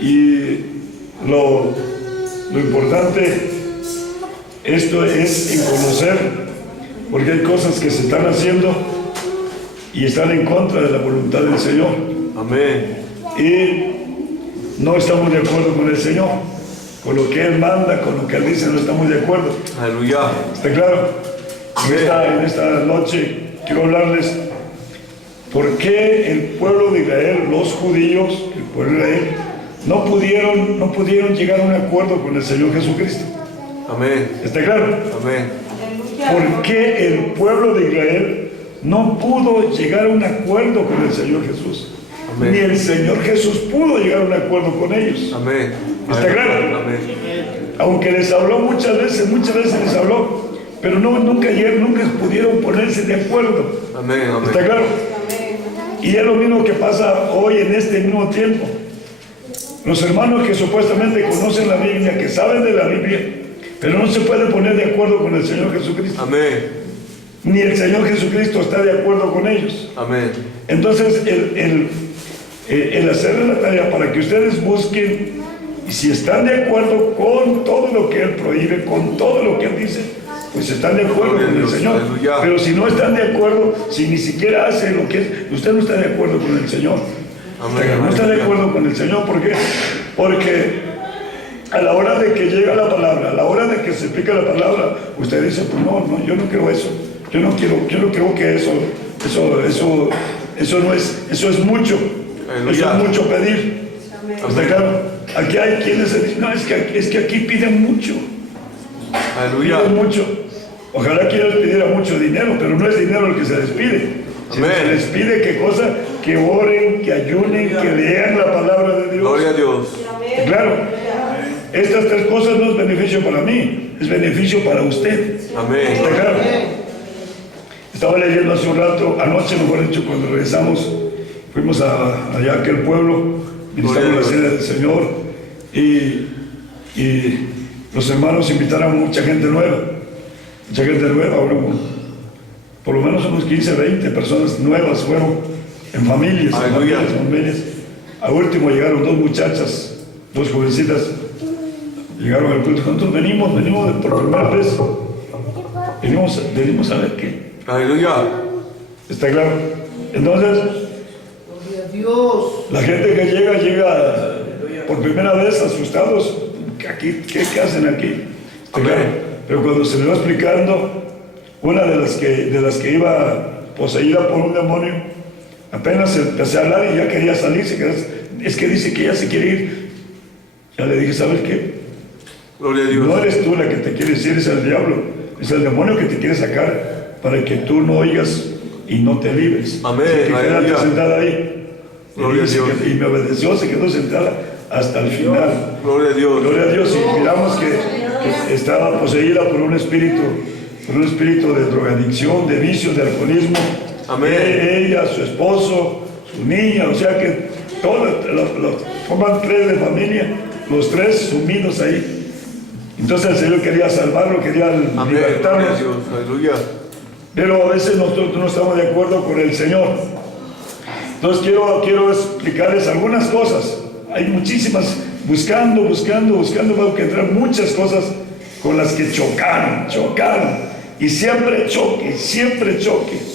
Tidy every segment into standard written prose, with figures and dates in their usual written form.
Y lo importante, esto es en conocer, porque hay cosas que se están haciendo y están en contra de la voluntad del Señor. Amén. Y no estamos de acuerdo con el Señor, con lo que Él manda, con lo que Él dice, no estamos de acuerdo. Aleluya. ¿Está claro? En esta noche quiero hablarles por qué el pueblo de Israel, los judíos, el pueblo de Israel, no pudieron llegar a un acuerdo con el Señor Jesucristo. Amén. ¿Está claro? Amén. ¿Por qué el pueblo de Israel no pudo llegar a un acuerdo con el Señor Jesús? Amén. Ni el Señor Jesús pudo llegar a un acuerdo con ellos. Amén. ¿Está claro? Amén. Aunque les habló muchas veces les habló, pero nunca pudieron ponerse de acuerdo. Amén. Amén. ¿Está claro? Y es lo mismo que pasa hoy en este mismo tiempo. Los hermanos que supuestamente conocen la Biblia, que saben de la Biblia, pero no se pueden poner de acuerdo con el Señor Jesucristo. Amén. Ni el Señor Jesucristo está de acuerdo con ellos. Amén. Entonces, el hacer la tarea para que ustedes busquen, y si están de acuerdo con todo lo que Él prohíbe, con todo lo que Él dice, pues están de acuerdo con el Señor. Aleluya. Pero si no están de acuerdo, si ni siquiera hace lo que es, usted no está de acuerdo con el Señor. Amén. No está de acuerdo con el Señor. ¿Por qué? Porque a la hora de que llega la palabra, a la hora de que se explica la palabra, usted dice, pues no, yo no quiero eso. Yo no creo que eso no es, eso es mucho. Aleluya. Eso es mucho pedir. ¿Está claro? Aquí hay quienes se dicen, no, es que aquí piden mucho. Aleluya. Piden mucho. Ojalá que ellos pidieran mucho dinero, pero no es dinero el que se les pide. Se les pide que cosa, que oren, que ayunen, que lean la palabra de Dios. Gloria a Dios. Claro, estas tres cosas no es beneficio para mí, es beneficio para usted. Amén. ¿Está claro? Estaba leyendo hace un rato, anoche mejor dicho, cuando regresamos, fuimos allá a aquel pueblo, ministramos la cena del Señor y los hermanos invitaron a mucha gente nueva, ahora por lo menos unos 15, 20 personas nuevas fueron en familias, familias. A último llegaron dos muchachas, dos jovencitas, llegaron al culto. Nosotros venimos por primera vez, venimos a ver qué. Aleluya. ¿Está claro? Entonces, la gente que llega por primera vez asustados. Aquí, ¿qué hacen aquí? ¿Está claro? Pero cuando se le va explicando, una de las que iba poseída por un demonio, apenas empecé a hablar y ya quería salirse. Es que dice que ya se quiere ir. Ya le dije, ¿sabes qué? Gloria a Dios. No eres tú la que te quieres ir, es el diablo. Es el demonio que te quiere sacar para que tú no oigas y no te libres. Amén. Así que quédate sentada ahí. Gloria a Dios. Y me obedeció, se quedó sentada hasta el final. Gloria a Dios. Gloria a Dios. Y miramos que estaba poseída por un espíritu de drogadicción, de vicio, de alcoholismo. Amén. Ella, su esposo, su niña, o sea que todos forman tres de familia, los tres sumidos ahí. Entonces el Señor quería salvarlo, quería libertarlo. Aleluya. Pero a veces nosotros no estamos de acuerdo con el Señor. Entonces quiero explicarles algunas cosas. Hay muchísimas, buscando, vamos a encontrar muchas cosas con las que chocaron. Y siempre choque.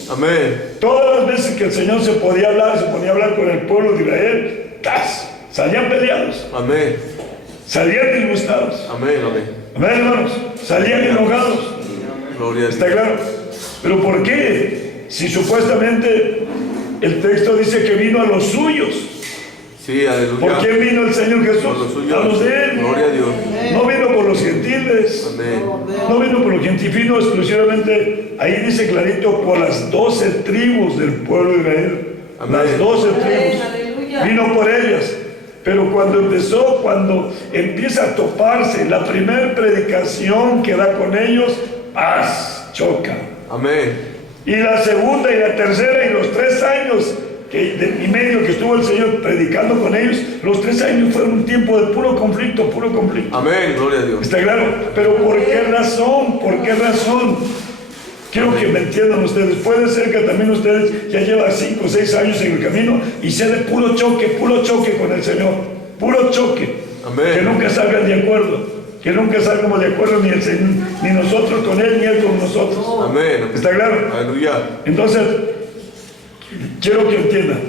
Amén. Todas las veces que el Señor se ponía a hablar con el pueblo de Israel, salían peleados. Amén. Salían disgustados. Amén. Amén. Amén, hermanos. Salían enojados. Gloria a Dios. ¿Está claro? Pero ¿por qué? Si supuestamente el texto dice que vino a los suyos. Sí, aleluya. ¿Por qué vino el Señor Jesús? Por los suyos. A los de Él. Gloria a Dios. No vino por los gentiles. Amén. No vino por los gentiles, vino exclusivamente, ahí dice clarito, por las 12 tribus del pueblo de Israel. Amén. Las 12 tribus. Vino por ellas. Pero cuando empieza a toparse la primera predicación que da con ellos, choca. Amén. Y la segunda y la tercera y los 3 años y medio que estuvo el Señor predicando con ellos, los 3 años fueron un tiempo de puro conflicto. Amén. Gloria a Dios. ¿Está claro? Pero ¿por qué razón? Quiero que me entiendan ustedes. Puede ser que también ustedes ya llevan 5 o 6 años en el camino y sea de puro choque con el Señor. puro choque. Amén. Que nunca salgan de acuerdo, que nunca salgamos de acuerdo ni nosotros con Él, ni Él con nosotros. Amén. ¿Está claro? Aleluya. Entonces, quiero que entiendan,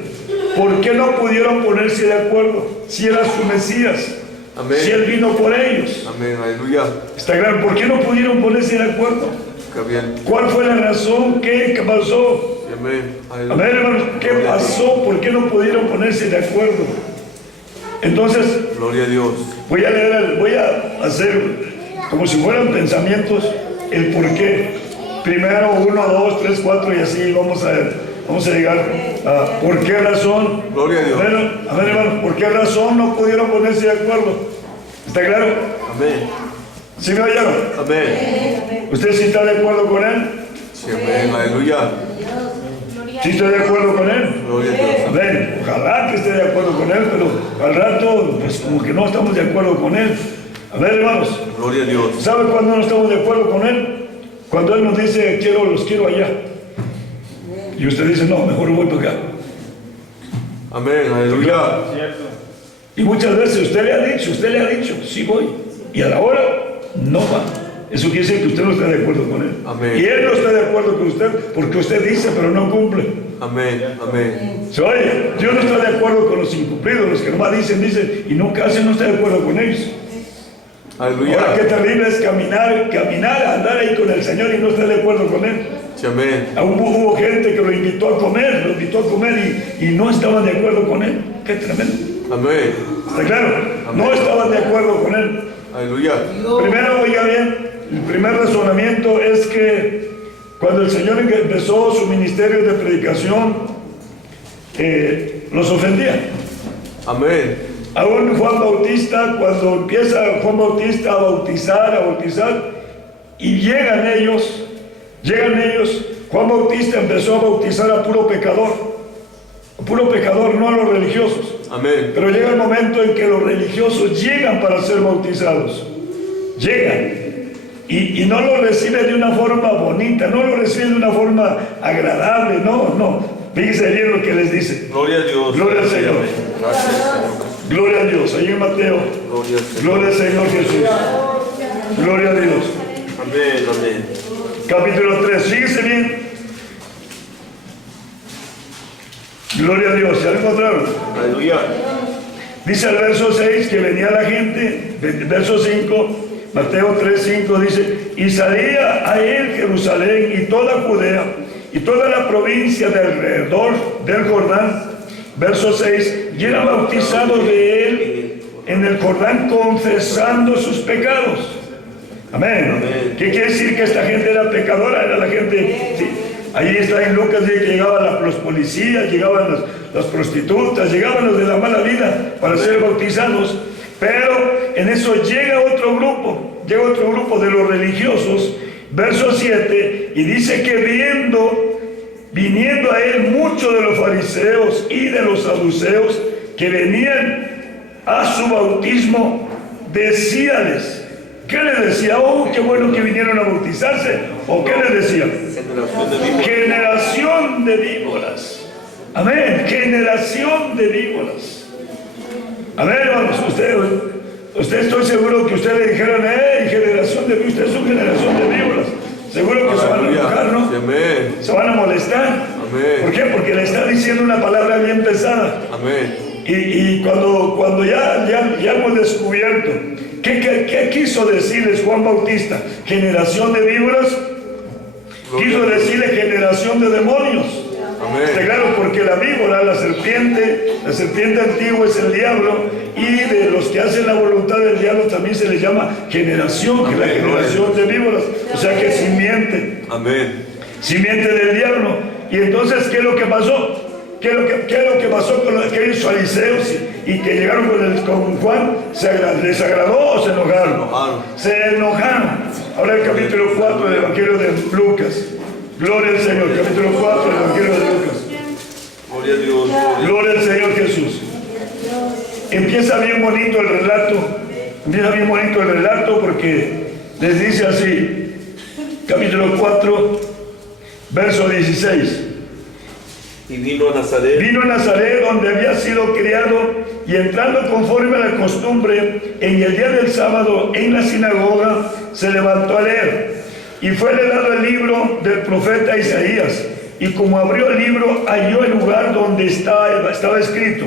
¿por qué no pudieron ponerse de acuerdo si era su Mesías? Amén. Si Él vino por ellos. Amén. Aleluya. ¿Está claro? ¿Por qué no pudieron ponerse de acuerdo? Qué bien. ¿Cuál fue la razón? ¿Qué pasó? Amén. A ver, hermanos, ¿qué pasó? ¿Por qué no pudieron ponerse de acuerdo? Entonces, Gloria a Dios. voy a hacer como si fueran pensamientos el por qué. Primero, 1, 2, 3, 4 y así vamos a llegar a por qué razón. Gloria a Dios. A ver, hermano, ¿por qué razón no pudieron ponerse de acuerdo? ¿Está claro? Amén. ¿Sí me oyeron? Amén. ¿Usted sí está de acuerdo con él? Sí, amén. Aleluya. ¿Sí está de acuerdo con él? Gloria a Dios. Amén. Ojalá que esté de acuerdo con él, pero al rato, pues como que no estamos de acuerdo con él. A ver, hermanos, Gloria a Dios. ¿sabe cuándo no estamos de acuerdo con él? Cuando él nos dice, los quiero allá. Y usted dice, no, mejor voy para acá. Amén. Aleluya. Y muchas veces usted le ha dicho, sí voy. Y a la hora, no va. Eso quiere decir que usted no está de acuerdo con él. Amén. Y él no está de acuerdo con usted porque usted dice, pero no cumple. Amén. Amén. Se oye, Dios no está de acuerdo con los incumplidos, los que nomás dicen y nunca hacen, no está de acuerdo con ellos. Ahora, qué Aleluya. terrible es caminar, andar ahí con el Señor y no estar de acuerdo con Él. Sí, amén. Aún hubo gente que lo invitó a comer, y no estaban de acuerdo con Él. Qué tremendo. Amén. ¿Está claro? Amén. No estaban de acuerdo con Él. Aleluya. Primero, oiga bien, el primer razonamiento es que cuando el Señor empezó su ministerio de predicación, los ofendía. Amén. Aún Juan Bautista, cuando empieza Juan Bautista a bautizar, y llegan ellos, Juan Bautista empezó a bautizar a puro pecador, no a los religiosos. Amén. Pero llega el momento en que los religiosos llegan para ser bautizados. Llegan. Y no lo reciben de una forma bonita, no lo reciben de una forma agradable, no. Fíjense bien lo que les dice. Gloria a Dios. Gloria al Señor. Gracias, Señor. Gloria a Dios. Ahí en Mateo. Gloria al Señor. Gloria al Señor Jesús. Gloria a Dios. Amén. Amén. Capítulo 3. Fíjense bien. Gloria a Dios. ¿Ya lo encontraron? Aleluya. Dice el verso 6 que venía la gente. Verso 5. Mateo 3:5 dice: y salía a él Jerusalén y toda Judea y toda la provincia de alrededor del Jordán. Verso 6: y era bautizado de él en el Jordán, confesando sus pecados. Amén. Amén. ¿Qué quiere decir? Que esta gente era pecadora, era la gente. Sí. Ahí está en Lucas, dice que llegaban los policías, llegaban las prostitutas, llegaban los de la mala vida para ser bautizados. Pero en eso llega otro grupo de los religiosos, verso 7, y dice que viniendo a él muchos de los fariseos y de los saduceos que venían a su bautismo, decíales, ¿qué les decía? Oh, qué bueno que vinieron a bautizarse. ¿O qué les decía? Generación de víboras. Amén. Generación de víboras. A ver, hermanos, usted estoy seguro que usted le dijeron, generación de víboras, ustedes son generación de víboras. Seguro que se van a enojar, ¿no? Amén. Se van a molestar. Amén. ¿Por qué? Porque le está diciendo una palabra bien pesada. Amén. Y cuando ya hemos descubierto, ¿qué quiso decirles Juan Bautista? ¿Generación de víboras? Quiso decirle generación de demonios. Amén. Está claro, porque la víbora, la serpiente antigua es el diablo, y de los que hacen la voluntad del diablo también se les llama generación, que es la generación de víboras, o sea que simiente. Amén. Simiente del diablo. Y entonces, ¿qué es lo que pasó? ¿Qué es lo que pasó con aquellos fariseos y que llegaron con Juan? ¿Les agradó o se enojaron? Se enojaron. Ahora el capítulo 4 del Evangelio de Lucas. Gloria al Señor. Capítulo 4 del Evangelio de Lucas. Gloria a Dios. Gloria al Señor Jesús. Empieza bien bonito el relato. Porque les dice así. Capítulo 4, verso 16. Y vino a Nazaret. Vino a Nazaret, donde había sido criado, y entrando conforme a la costumbre, en el día del sábado, en la sinagoga, se levantó a leer. Y fue dado el libro del profeta Isaías. Y como abrió el libro, halló el lugar donde estaba escrito: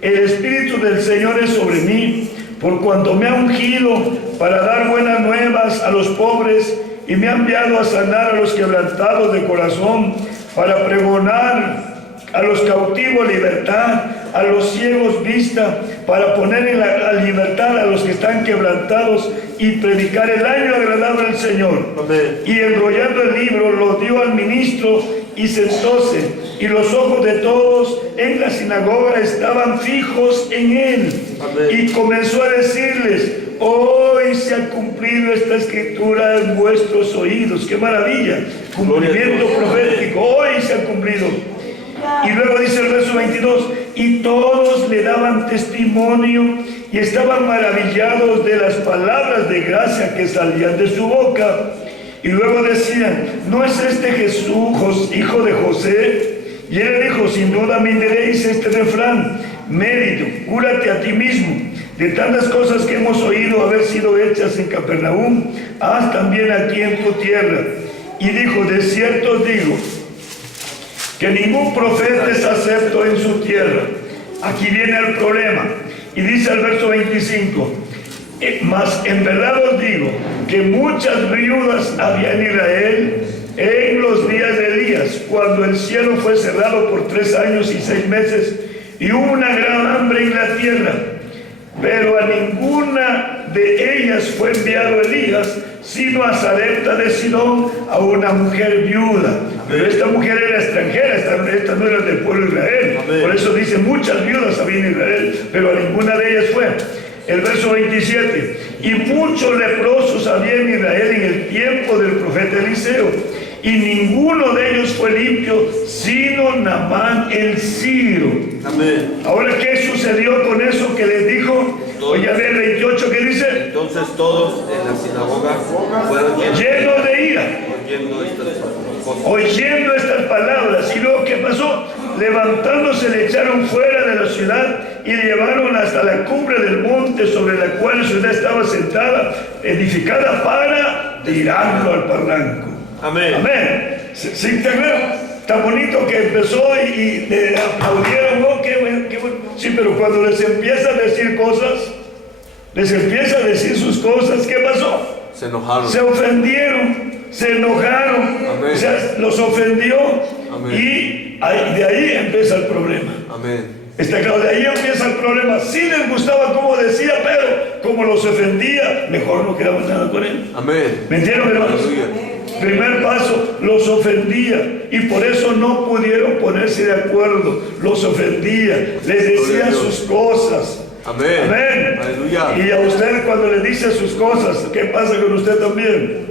el Espíritu del Señor es sobre mí, por cuanto me ha ungido para dar buenas nuevas a los pobres, y me ha enviado a sanar a los quebrantados de corazón, para pregonar a los cautivos libertad, a los ciegos vista, para poner en la libertad a los que están quebrantados, y predicar el año agradable al Señor. Amén. Y enrollando el libro, lo dio al ministro, y sentóse, y los ojos de todos en la sinagoga estaban fijos en él. Amén. Y comenzó a decirles: hoy se ha cumplido esta escritura en vuestros oídos. ¡Qué maravilla! Cumplimiento profético, hoy se ha cumplido. Y luego dice el verso 22: y todos le daban testimonio y estaban maravillados de las palabras de gracia que salían de su boca. Y luego decían: ¿no es este Jesús, hijo de José? Y él dijo: sin duda me diréis este refrán: mérito, cúrate a ti mismo. De tantas cosas que hemos oído haber sido hechas en Capernaum, haz también aquí en tu tierra. Y dijo: de cierto os digo, que ningún profeta es acepto en su tierra. Aquí viene el problema. Y dice el verso 25: mas en verdad os digo, que muchas viudas había en Israel en los días de Elías, cuando el cielo fue cerrado por 3 años y 6 meses, y hubo una gran hambre en la tierra. Pero a ninguna de ellas fue enviado Elías, sino a Sarepta de Sidón, a una mujer viuda. Pero esta mujer era extranjera, esta no era del pueblo de Israel. Amén. Por eso dice: muchas viudas había en Israel, pero a ninguna de ellas fue. El verso 27: y muchos leprosos había en Israel en el tiempo del profeta Eliseo, y ninguno de ellos fue limpio, sino Naamán el sirio. Amén. Ahora, ¿qué sucedió con eso que les dijo? Oye, a ver, 28, ¿qué dice? Entonces todos en la sinagoga fueron Llenos de ira, oyendo estas cosas. oyendo estas palabras. Y luego, ¿qué pasó? Levantándose, le echaron fuera de la ciudad y le llevaron hasta la cumbre del monte sobre la cual la ciudad estaba sentada, edificada, para tirarlo al barranco. Amén. Amén. ¿Sí está claro? Tan bonito que empezó y le aplaudieron. Oh, qué bueno, qué bueno. Sí, pero cuando les empieza a decir cosas, les empieza a decir sus cosas, ¿qué pasó? Se enojaron. Se ofendieron, se enojaron. Amén. O sea, los ofendió. Amén. Y de ahí empieza el problema. Amén. Está claro, de ahí empieza el problema. Sí les gustaba como decía, pero como los ofendía, mejor no quedamos nada con él. Amén. ¿Me entienden, hermanos? Aleluya. Primer paso, los ofendía, y por eso no pudieron ponerse de acuerdo. Los ofendía, les decía sus cosas. Amén. Amén. Aleluya. Y a usted, cuando le dice sus cosas, ¿qué pasa con usted también?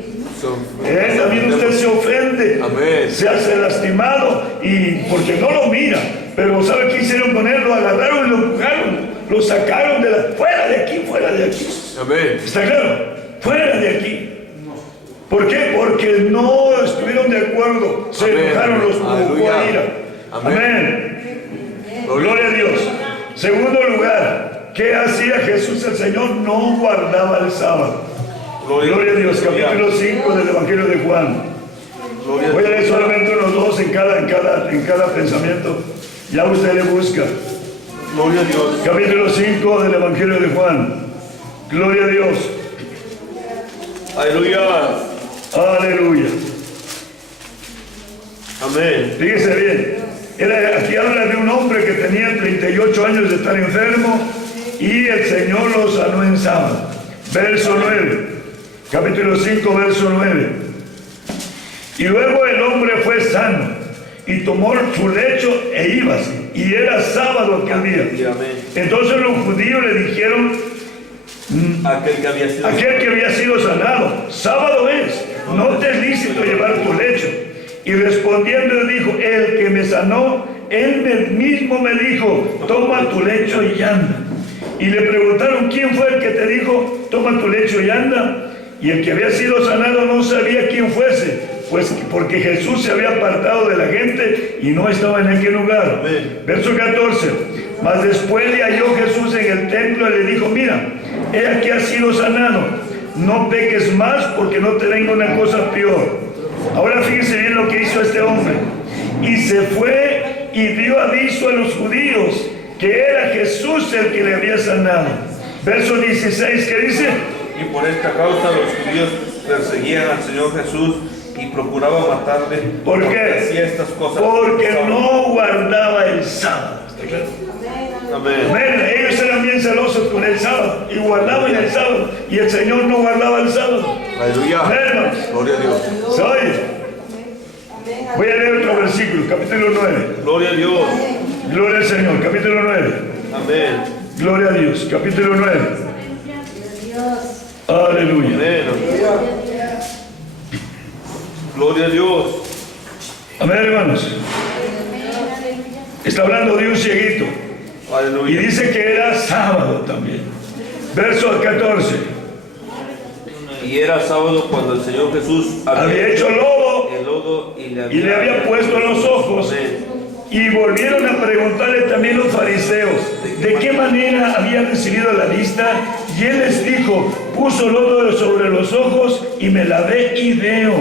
También usted se ofende. Amén. Se hace lastimado, y porque no lo mira. Pero ¿sabe qué hicieron con él? Lo agarraron y lo empujaron, lo sacaron fuera de aquí, fuera de aquí. Amén. ¿Está claro? Fuera de aquí. ¿Por qué? Porque no estuvieron de acuerdo, se Amén. enojaron, los provocó Aleluya. a ira. Amén. Amén. Gloria a Dios. Segundo lugar, ¿qué hacía Jesús el Señor? No guardaba el sábado. Gloria a Dios. Capítulo 5 del Evangelio de Juan. Gloria a Voy a Dios. leer solamente unos dos en cada pensamiento. Ya usted le busca. Gloria a Dios. Capítulo 5 del Evangelio de Juan. Gloria a Dios. Aleluya. Aleluya. Amén. Fíjese bien. Aquí habla de un hombre que tenía 38 años de estar enfermo, y el Señor lo sanó en sábado. Verso 9. Capítulo 5, verso 9. Y luego el hombre fue sano, y tomó su lecho e íbase. Y era sábado aquel día. Y amén. Entonces los judíos le dijeron: aquel que había sido sanado, sábado es, no te es lícito llevar tu lecho. Y respondiendo le dijo: el que me sanó, él mismo me dijo: toma tu lecho y anda. Y le preguntaron: ¿quién fue el que te dijo: toma tu lecho y anda? Y el que había sido sanado no sabía quién fuese, pues porque Jesús se había apartado de la gente y no estaba en aquel lugar. Amén. Verso 14. Mas después le halló Jesús en el templo y le dijo: mira, he aquí has sido sanado, no peques más porque no te venga una cosa peor. Ahora fíjese bien lo que hizo este hombre. Y se fue y dio aviso a los judíos que era Jesús el que le había sanado. Verso 16, ¿qué dice? Y por esta causa los judíos perseguían al Señor Jesús y procuraban matarle. ¿Por qué? Hacía estas cosas. Porque no guardaba el sábado. Amén. Amén. Ellos eran bien celosos con el sábado y guardaban el sábado, y el Señor no guardaba el sábado. Aleluya. Amén, hermanos. Gloria a Dios. ¿Se oye? Voy a leer otro versículo, capítulo 9. Gloria a Dios. Gloria al Señor, capítulo 9. Amén. Gloria a Dios, capítulo 9. Aleluya. Amén. Gloria a Dios. Amén, hermanos. Está hablando de un cieguito. Y Aleluya. dice que era sábado también. Verso 14. Y era sábado cuando el Señor Jesús Había hecho lodo el lodo y y le había puesto los ojos. Amén. Y volvieron a preguntarle también los fariseos de qué manera había recibido la vista. Y él les dijo: puso lodo sobre los ojos y me lavé y veo.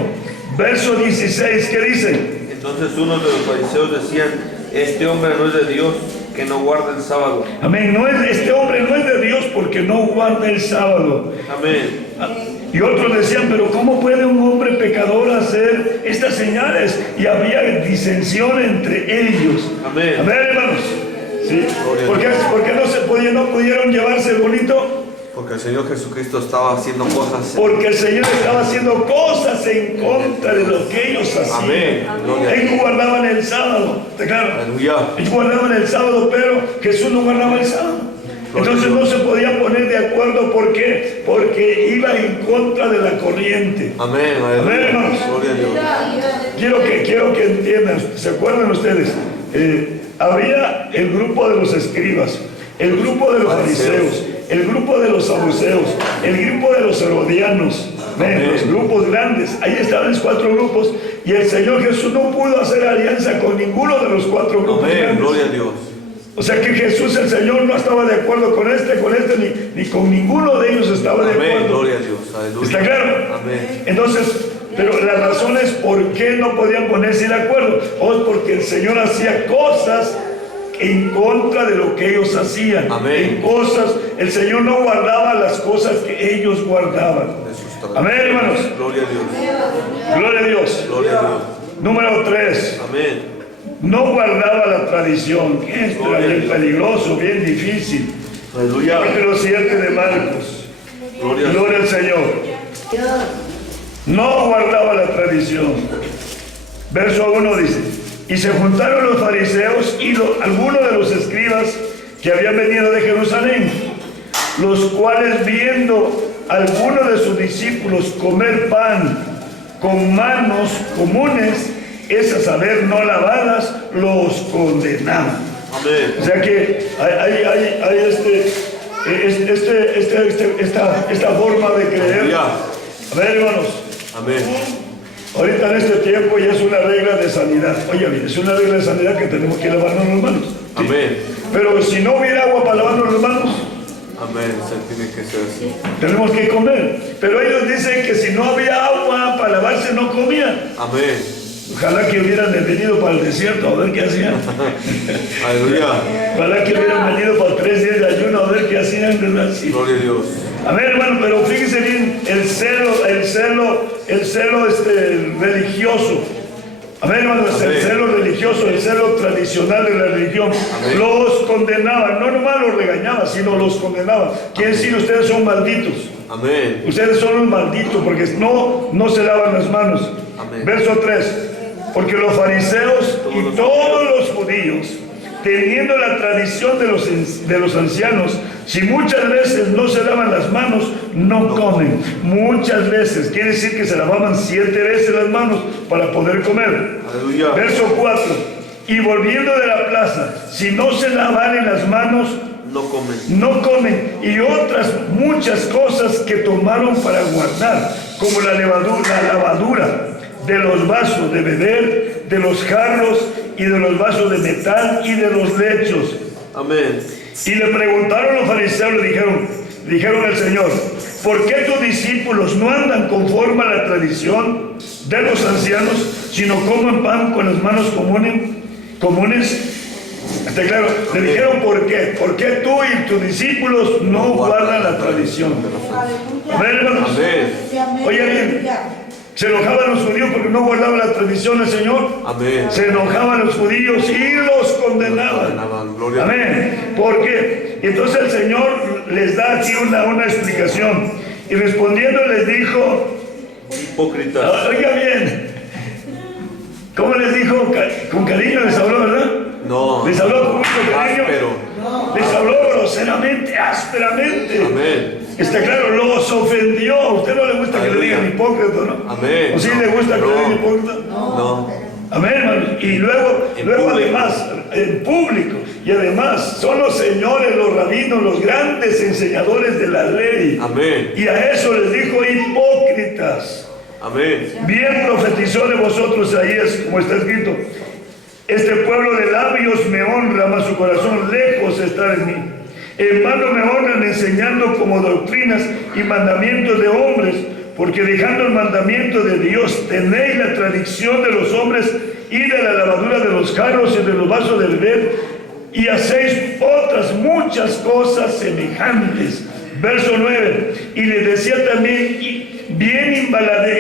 Verso 16, ¿qué dice? Entonces unos de los fariseos decían: este hombre no es de Dios, que no guarda el sábado. Amén. Este hombre no es de Dios porque no guarda el sábado. Amén. Y otros decían: pero ¿cómo puede un hombre pecador hacer estas señales? Y había disensión entre ellos. Amén. Amén, hermanos. ¿Sí? ¿Por qué no pudieron llevarse el bonito? Porque el Señor Jesucristo estaba haciendo cosas. Porque el Señor estaba haciendo cosas en contra de lo que ellos hacían. Amén. Gloria a Dios. Ellos guardaban el sábado. ¿Está claro? Aleluya. Ellos guardaban el sábado, pero Jesús no guardaba el sábado. Entonces no se podían poner de acuerdo. ¿Por qué? Porque iba en contra de la corriente. Amén. Amén, hermanos. Gloria a Dios. Quiero que entiendan. ¿Se acuerdan ustedes? Había el grupo de los escribas, el grupo de los fariseos, el grupo de los saduceos, el grupo de los herodianos. Ven, los grupos grandes. Ahí estaban los 4 grupos. Y el Señor Jesús no pudo hacer alianza con ninguno de los 4 grupos Amén. grandes. Gloria a Dios. O sea que Jesús, el Señor, no estaba de acuerdo con este, ni con ninguno de ellos estaba de Amén. acuerdo. Gloria a Dios. Aleluya. ¿Está claro? Amén. Entonces, pero la razón es por qué no podían ponerse de acuerdo. O es porque el Señor hacía cosas en contra de lo que ellos hacían. Amén. El Señor no guardaba las cosas que ellos guardaban. Amén, hermanos. Gloria a Dios. Gloria a Dios. Gloria a Dios. Número 3. Amén. No guardaba la tradición. Esto era bien peligroso, bien difícil. Aleluya. Capítulo 7 de Marcos. Gloria a Dios. Gloria al Señor. No guardaba la tradición. Verso 1 dice: y se juntaron los fariseos y algunos de los escribas que habían venido de Jerusalén, los cuales, viendo a algunos de sus discípulos comer pan con manos comunes, es a saber, no lavadas, los condenaban. Amén. O sea que hay esta forma de creer. Aleluya. A ver, hermanos, Amén. ahorita en este tiempo ya es una regla de sanidad. Oye, mire, es una regla de sanidad que tenemos que lavarnos las manos. ¿sí? Amén. Pero si no hubiera agua para lavarnos las manos, Amén. Se tiene que ser así. tenemos que comer. Pero ellos dicen que si no había agua para lavarse, no comían. Amén. Ojalá que hubieran venido para el desierto a ver qué hacían. Aleluya. Ojalá que hubieran venido para 3 días de ayuno a ver qué hacían, ¿verdad? Sí. Gloria a Dios. Amén, hermano, pero fíjese bien el celo religioso. Amén, hermano, el celo religioso, el celo tradicional de la religión. Amén. Los condenaban, no nomás los regañaban, sino los condenaban. Quiere decir, ustedes son malditos. Amén. Ustedes son los malditos porque no se lavan las manos. Amén. Verso 3. Porque los fariseos y todos los judíos, teniendo la tradición de los ancianos, si muchas veces no se lavan las manos, no comen. Muchas veces, quiere decir que se lavaban 7 veces las manos para poder comer. Aleluya. Verso 4. Y volviendo de la plaza, si no se lavaren las manos, No comen. no comen. Y otras muchas cosas que tomaron para guardar, como la lavadura, de los vasos de beber, de los jarros y de los vasos de metal y de los lechos. Amén. Y le preguntaron los fariseos, le dijeron al Señor, ¿por qué tus discípulos no andan conforme a la tradición de los ancianos, sino comen pan con las manos comunes? ¿Está claro? Le dijeron, ¿por qué? ¿Por qué tú y tus discípulos no guardan la tradición? Amén, hermanos. Oye bien, se enojaban los judíos porque no guardaban la tradición del Señor. Amén. Se enojaban los judíos y los condenaban. Amén. ¿Por qué? Y entonces el Señor les da aquí una explicación. Y respondiendo les dijo, hipócritas. oiga bien, ¿cómo les dijo? Con cariño les habló, ¿verdad? No. Les habló con mucho cariño. Áspero. Les habló groseramente, ásperamente. Amén. Está claro, los ofendió. ¿A usted no le gusta que le digan hipócrita, no? Amén. ¿O sí le gusta que le digan hipócrita? No. Amén, hermano. Y luego además, en público, y además son los señores, los rabinos, los grandes enseñadores de la ley. Amén. Y a eso les dijo hipócritas. Amén. Bien profetizó de vosotros Isaías, como está escrito: este pueblo de labios me honra, mas su corazón lejos está de mí. En vano me honran enseñando como doctrinas y mandamientos de hombres, porque dejando el mandamiento de Dios tenéis la tradición de los hombres y de la lavadura de los jarros y de los vasos de beber, y hacéis otras muchas cosas semejantes. Verso 9, y les decía también, bien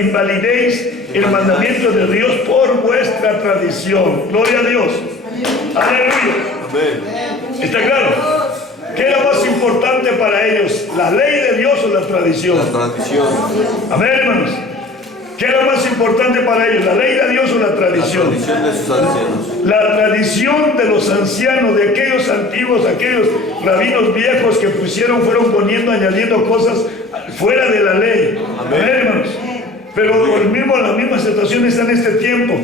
invalidéis el mandamiento de Dios por vuestra tradición. Gloria a Dios. Aleluya. Amén. ¿Está claro? ¿Qué era más importante para ellos? ¿La ley de Dios o la tradición? La tradición. Amén, hermanos. ¿Qué era más importante para ellos? ¿La ley de Dios o la tradición? La tradición de sus ancianos. La tradición de los ancianos, de aquellos antiguos, aquellos rabinos viejos que fueron poniendo, añadiendo cosas fuera de la ley. Amén. Amén, hermanos. Pero la misma situación está en este tiempo.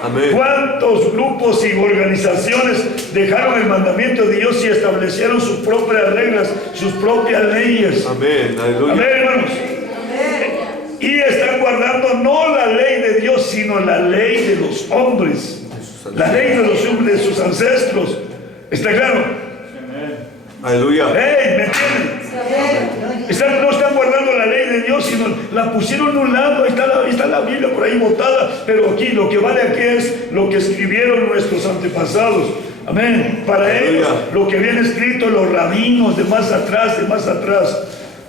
Amén. ¿Cuántos grupos y organizaciones dejaron el mandamiento de Dios y establecieron sus propias reglas, sus propias leyes? Amén. Aleluya. Amén, hermanos. Y están guardando no la ley de Dios, sino la ley de los hombres, la ley de los hombres, de sus ancestros. ¿Está claro? Aleluya. ¿Me entienden? No están guardando la ley de Dios, sino la pusieron a un lado. Ahí está la Biblia por ahí botada, pero aquí lo que vale aquí es lo que escribieron nuestros antepasados. Amén. Para Aleluya. ellos, lo que habían escrito los rabinos de más atrás.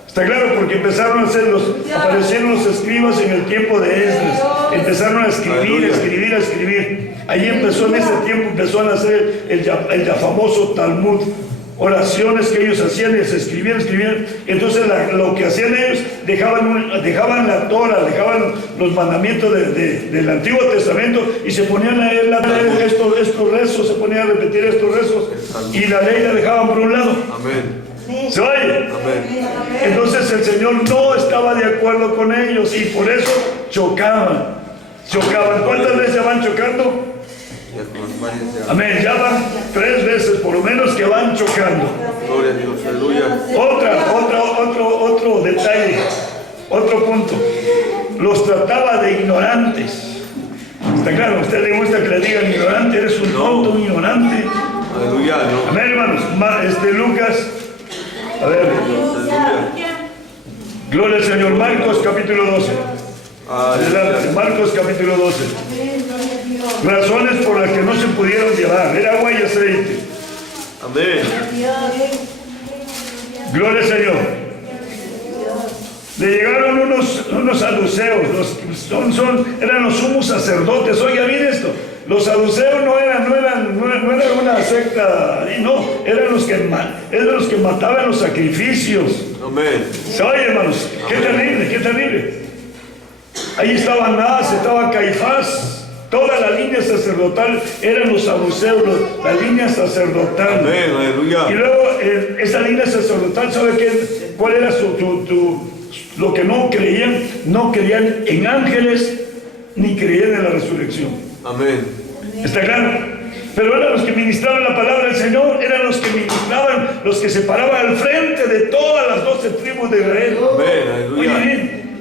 Está claro, porque aparecieron los escribas en el tiempo de Esdras. Empezaron a escribir. Ahí en ese tiempo empezó a nacer el ya famoso Talmud. Oraciones que ellos hacían y se escribían. Entonces lo que hacían ellos, dejaban la Torah, dejaban los mandamientos del Antiguo Testamento y se ponían a leer estos rezos, se ponían a repetir estos rezos y la ley la dejaban por un lado. Amén. ¿Se oye? Amén. Entonces el Señor no estaba de acuerdo con ellos y por eso chocaban. ¿Cuántas veces van chocando? Amén, ya van 3 veces por lo menos que van chocando. Gloria a Dios, aleluya. Otro detalle, otro punto. Los trataba de ignorantes. Está claro, a usted le gusta que le digan ignorante, eres un tonto, un ignorante. Aleluya, no. Amén, hermanos. Lucas, a ver, gloria al Señor. Marcos capítulo 12. Adelante, Marcos capítulo 12. Razones por las que no se pudieron llevar, era agua y aceite. Amén. Gloria al Señor. Le llegaron unos saduceos, eran los sumos sacerdotes. Oiga bien esto, los saduceos no eran una secta, no, eran los que mataban los sacrificios. Amén. ¿Se oye, hermanos? Qué terrible. Ahí estaba Anás, estaba Caifás. Toda la línea sacerdotal eran los saduceos, la línea sacerdotal. Amén, aleluya. Y luego esa línea sacerdotal, ¿sabe cuál era lo que no creían? No creían en ángeles ni creían en la resurrección. Amén. ¿Está claro? Pero eran los que ministraban la palabra del Señor, eran los que ministraban, los que se paraban al frente de todas las 12 tribus de Israel. Amén, aleluya. Oye bien,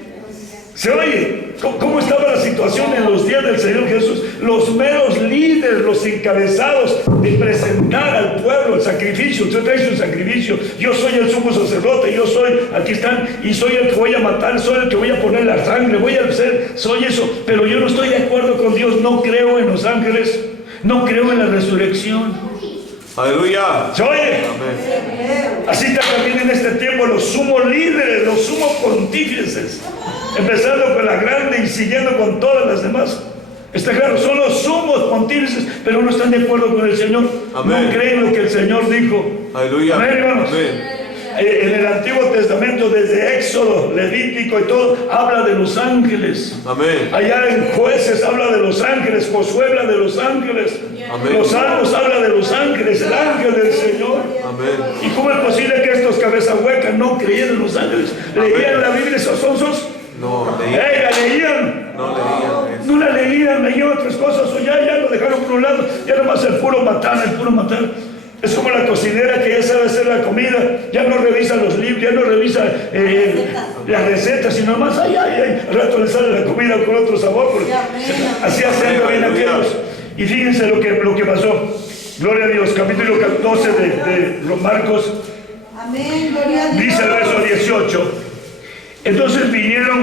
¿se oye? ¿Cómo estaba la situación? situación en los días del Señor Jesús, los meros líderes, los encabezados de presentar al pueblo el sacrificio. Usted trae su sacrificio, yo soy el sumo sacerdote, yo soy, aquí están, y soy el que voy a matar, soy el que voy a poner la sangre, voy a hacer, soy eso, pero yo no estoy de acuerdo con Dios, no creo en los ángeles, no creo en la resurrección. Aleluya. ¿Se oye? Amén. Así está también en este tiempo los sumos líderes, los sumos pontífices, empezando con la grande y siguiendo con todas las demás. Está claro, son los sumos pontífices, pero no están de acuerdo con el Señor. Amén. No creen lo que el Señor dijo. Aleluya. Amén, hermanos. Amén. En el Antiguo Testamento, desde Éxodo, Levítico y todo, habla de los ángeles. Amén. Allá en Jueces habla de los ángeles, Josué habla de los ángeles. Amén. Los Salmos habla de los ángeles, el ángel del Señor. Amén. ¿Y cómo es posible que estos cabezas huecas no creyeran en los ángeles? ¿Leían la Biblia esos sonsos? No leían. ¿La leían? No leían. No la leían otras cosas, o ya lo dejaron por un lado, ya nomás el puro matar. Es como la cocinera que ya sabe hacer la comida, ya no revisa los libros, ya no revisa las recetas, sino más, al rato le sale la comida con otro sabor, porque así hacen bien aquellos. Y fíjense lo que pasó. Gloria a Dios, capítulo 12 de los Marcos. Amén, gloria a Dios. Dice el verso 18. Entonces vienen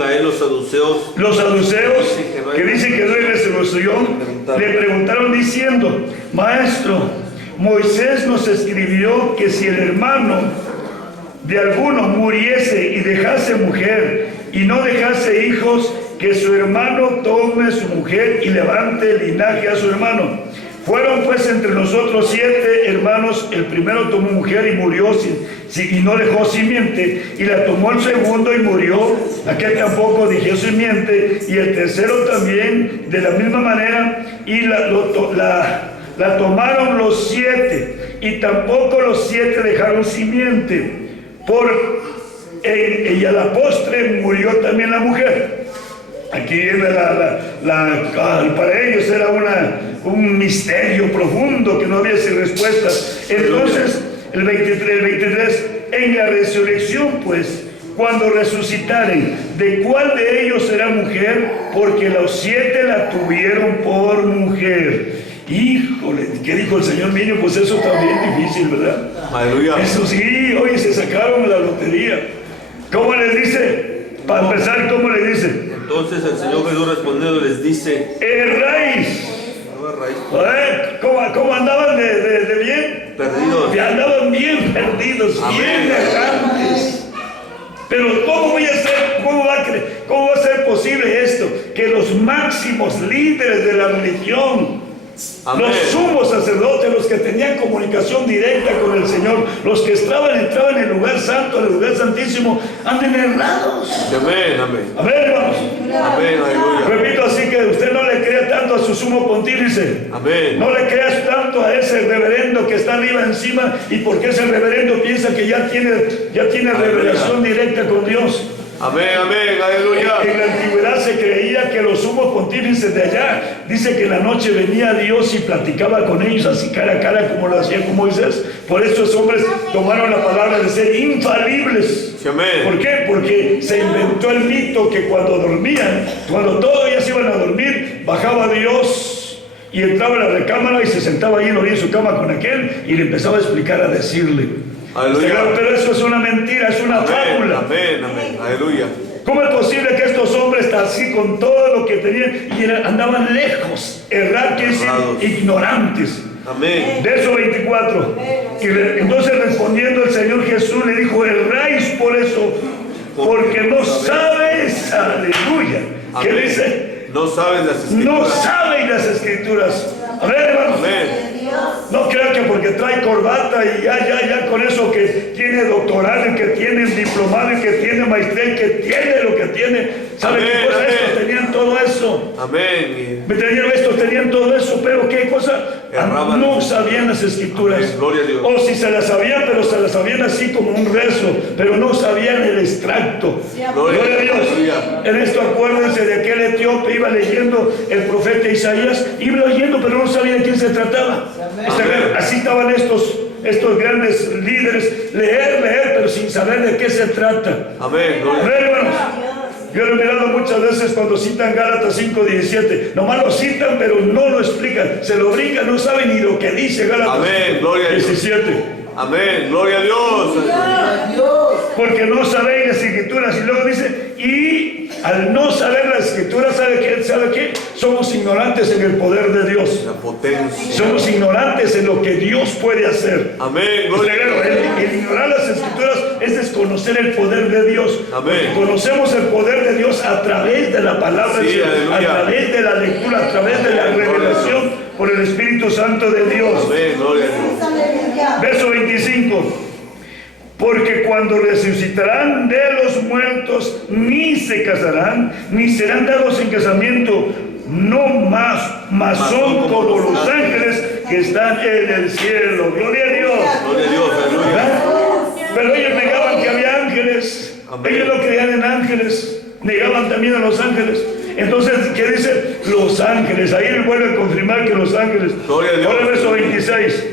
a él los saduceos. los saduceos que dicen que no hay resurrección. Le preguntaron diciendo: Maestro, Moisés nos escribió que si el hermano de alguno muriese y dejase mujer y no dejase hijos, que su hermano tome su mujer y levante el linaje a su hermano. Fueron pues entre nosotros 7 hermanos, el primero tomó mujer y murió y no dejó simiente, y la tomó el segundo y murió, aquel tampoco dejó simiente, y el tercero también de la misma manera, y la tomaron los 7, y tampoco los 7 dejaron simiente, y a la postre murió también la mujer. Aquí viene para ellos era un misterio profundo que no había sin respuestas. Entonces, el 23, en la resurrección, pues, cuando resucitaren, ¿de cuál de ellos será mujer? Porque los 7 la tuvieron por mujer. Híjole, ¿qué dijo el Señor mío? Pues eso también difícil, ¿verdad? Aleluya. Eso sí, hoy se sacaron la lotería. ¿Cómo les dice? Para empezar, ¿cómo le dice? Entonces el Señor Jesús respondiendo les dice: Erráis. ¿Cómo andaban de bien? Perdidos. Andaban bien perdidos, Amén. bien errantes. Pero ¿cómo va a ser posible esto? Que los máximos líderes de la religión, Amén. los sumos sacerdotes, los que tenían comunicación directa con el Señor, los que entraban en el lugar santo, en el lugar santísimo, anden errados. Amén, amén. A ver, hermanos. Amén, aleluya. Repito, así que usted no le crea tanto a su sumo pontífice. Amén. No le creas tanto a ese reverendo que está arriba encima, y porque ese reverendo piensa que ya tiene revelación directa con Dios. Amén, amén, aleluya. En la antigüedad se creía que los sumos pontífices de allá, dice que en la noche venía Dios y platicaba con ellos así cara a cara, como lo hacía con Moisés. Por eso esos hombres tomaron la palabra de ser infalibles. Amén. ¿Por qué? Porque se inventó el mito que cuando dormían, cuando todos ya se iban a dormir, bajaba Dios y entraba a la recámara y se sentaba ahí en la orilla de su cama con aquel y le empezaba a explicar, a decirle. Aleluya. Pero eso es una mentira, es una fábula. Amén, amén, aleluya. ¿Cómo es posible que estos hombres, así con todo lo que tenían, andaban lejos, errantes, ignorantes? Amén. Verso 24. Entonces respondiendo el Señor Jesús le dijo: erráis por eso, porque no sabes, aleluya. ¿Qué Amén. dice? No sabes las escrituras. No saben las escrituras. A ver, hermanos. Amén. No crean que porque trae corbata y ya con eso que tiene doctorado y que tiene diplomado y que tiene maestría y que tiene lo que tiene. ¿Saben Amén, qué cosa? amén. Estos tenían todo eso. Amén. Estos tenían todo eso, pero ¿qué cosa? Erraban. No sabían las escrituras. Amén, gloria a Dios. O si se las sabían, pero se las sabían así como un rezo, pero no sabían el extracto. Gloria Gloria a Dios. Aleluya. En esto acuérdense de aquel etíope, iba leyendo el profeta Isaías, iba leyendo, pero no sabía de quién se trataba. Así estaban estos grandes líderes, leer, pero sin saber de qué se trata. Amén. A Gloria. ver, hermanos. Yo lo he mirado muchas veces cuando citan Gálatas 5:17. Nomás lo citan, pero no lo explican. Se lo brincan, no saben ni lo que dice Gálatas Amén, gloria a Dios. 17. Amén, gloria a Dios. Porque no saben las escrituras. Y luego dice, y al no saber las escrituras, ¿sabe qué? Somos ignorantes en el poder de Dios. La potencia. Somos ignorantes en lo que Dios puede hacer. Amén, gloria a Dios. El ignorar las escrituras es desconocer el poder de Dios. Amén. Conocemos el poder de Dios a través de la palabra de Sí, Dios, a aleluya. través de la lectura, a través de la revelación por el Espíritu Santo de Dios. Amén, gloria a Dios. Aleluya. Verso 25. Porque cuando resucitarán de los muertos, ni se casarán, ni serán dados en casamiento, no más son como los ángeles que están en el cielo. Gloria a Dios. Gloria a Dios, aleluya. ¿Verdad? Pero ellos negaban que había ángeles. Amén. Ellos no creían en ángeles. Negaban también a los ángeles. Entonces, ¿qué dice? Los ángeles. Ahí le vuelve a confirmar que los ángeles. Gloria a Dios. Ahora verso 26.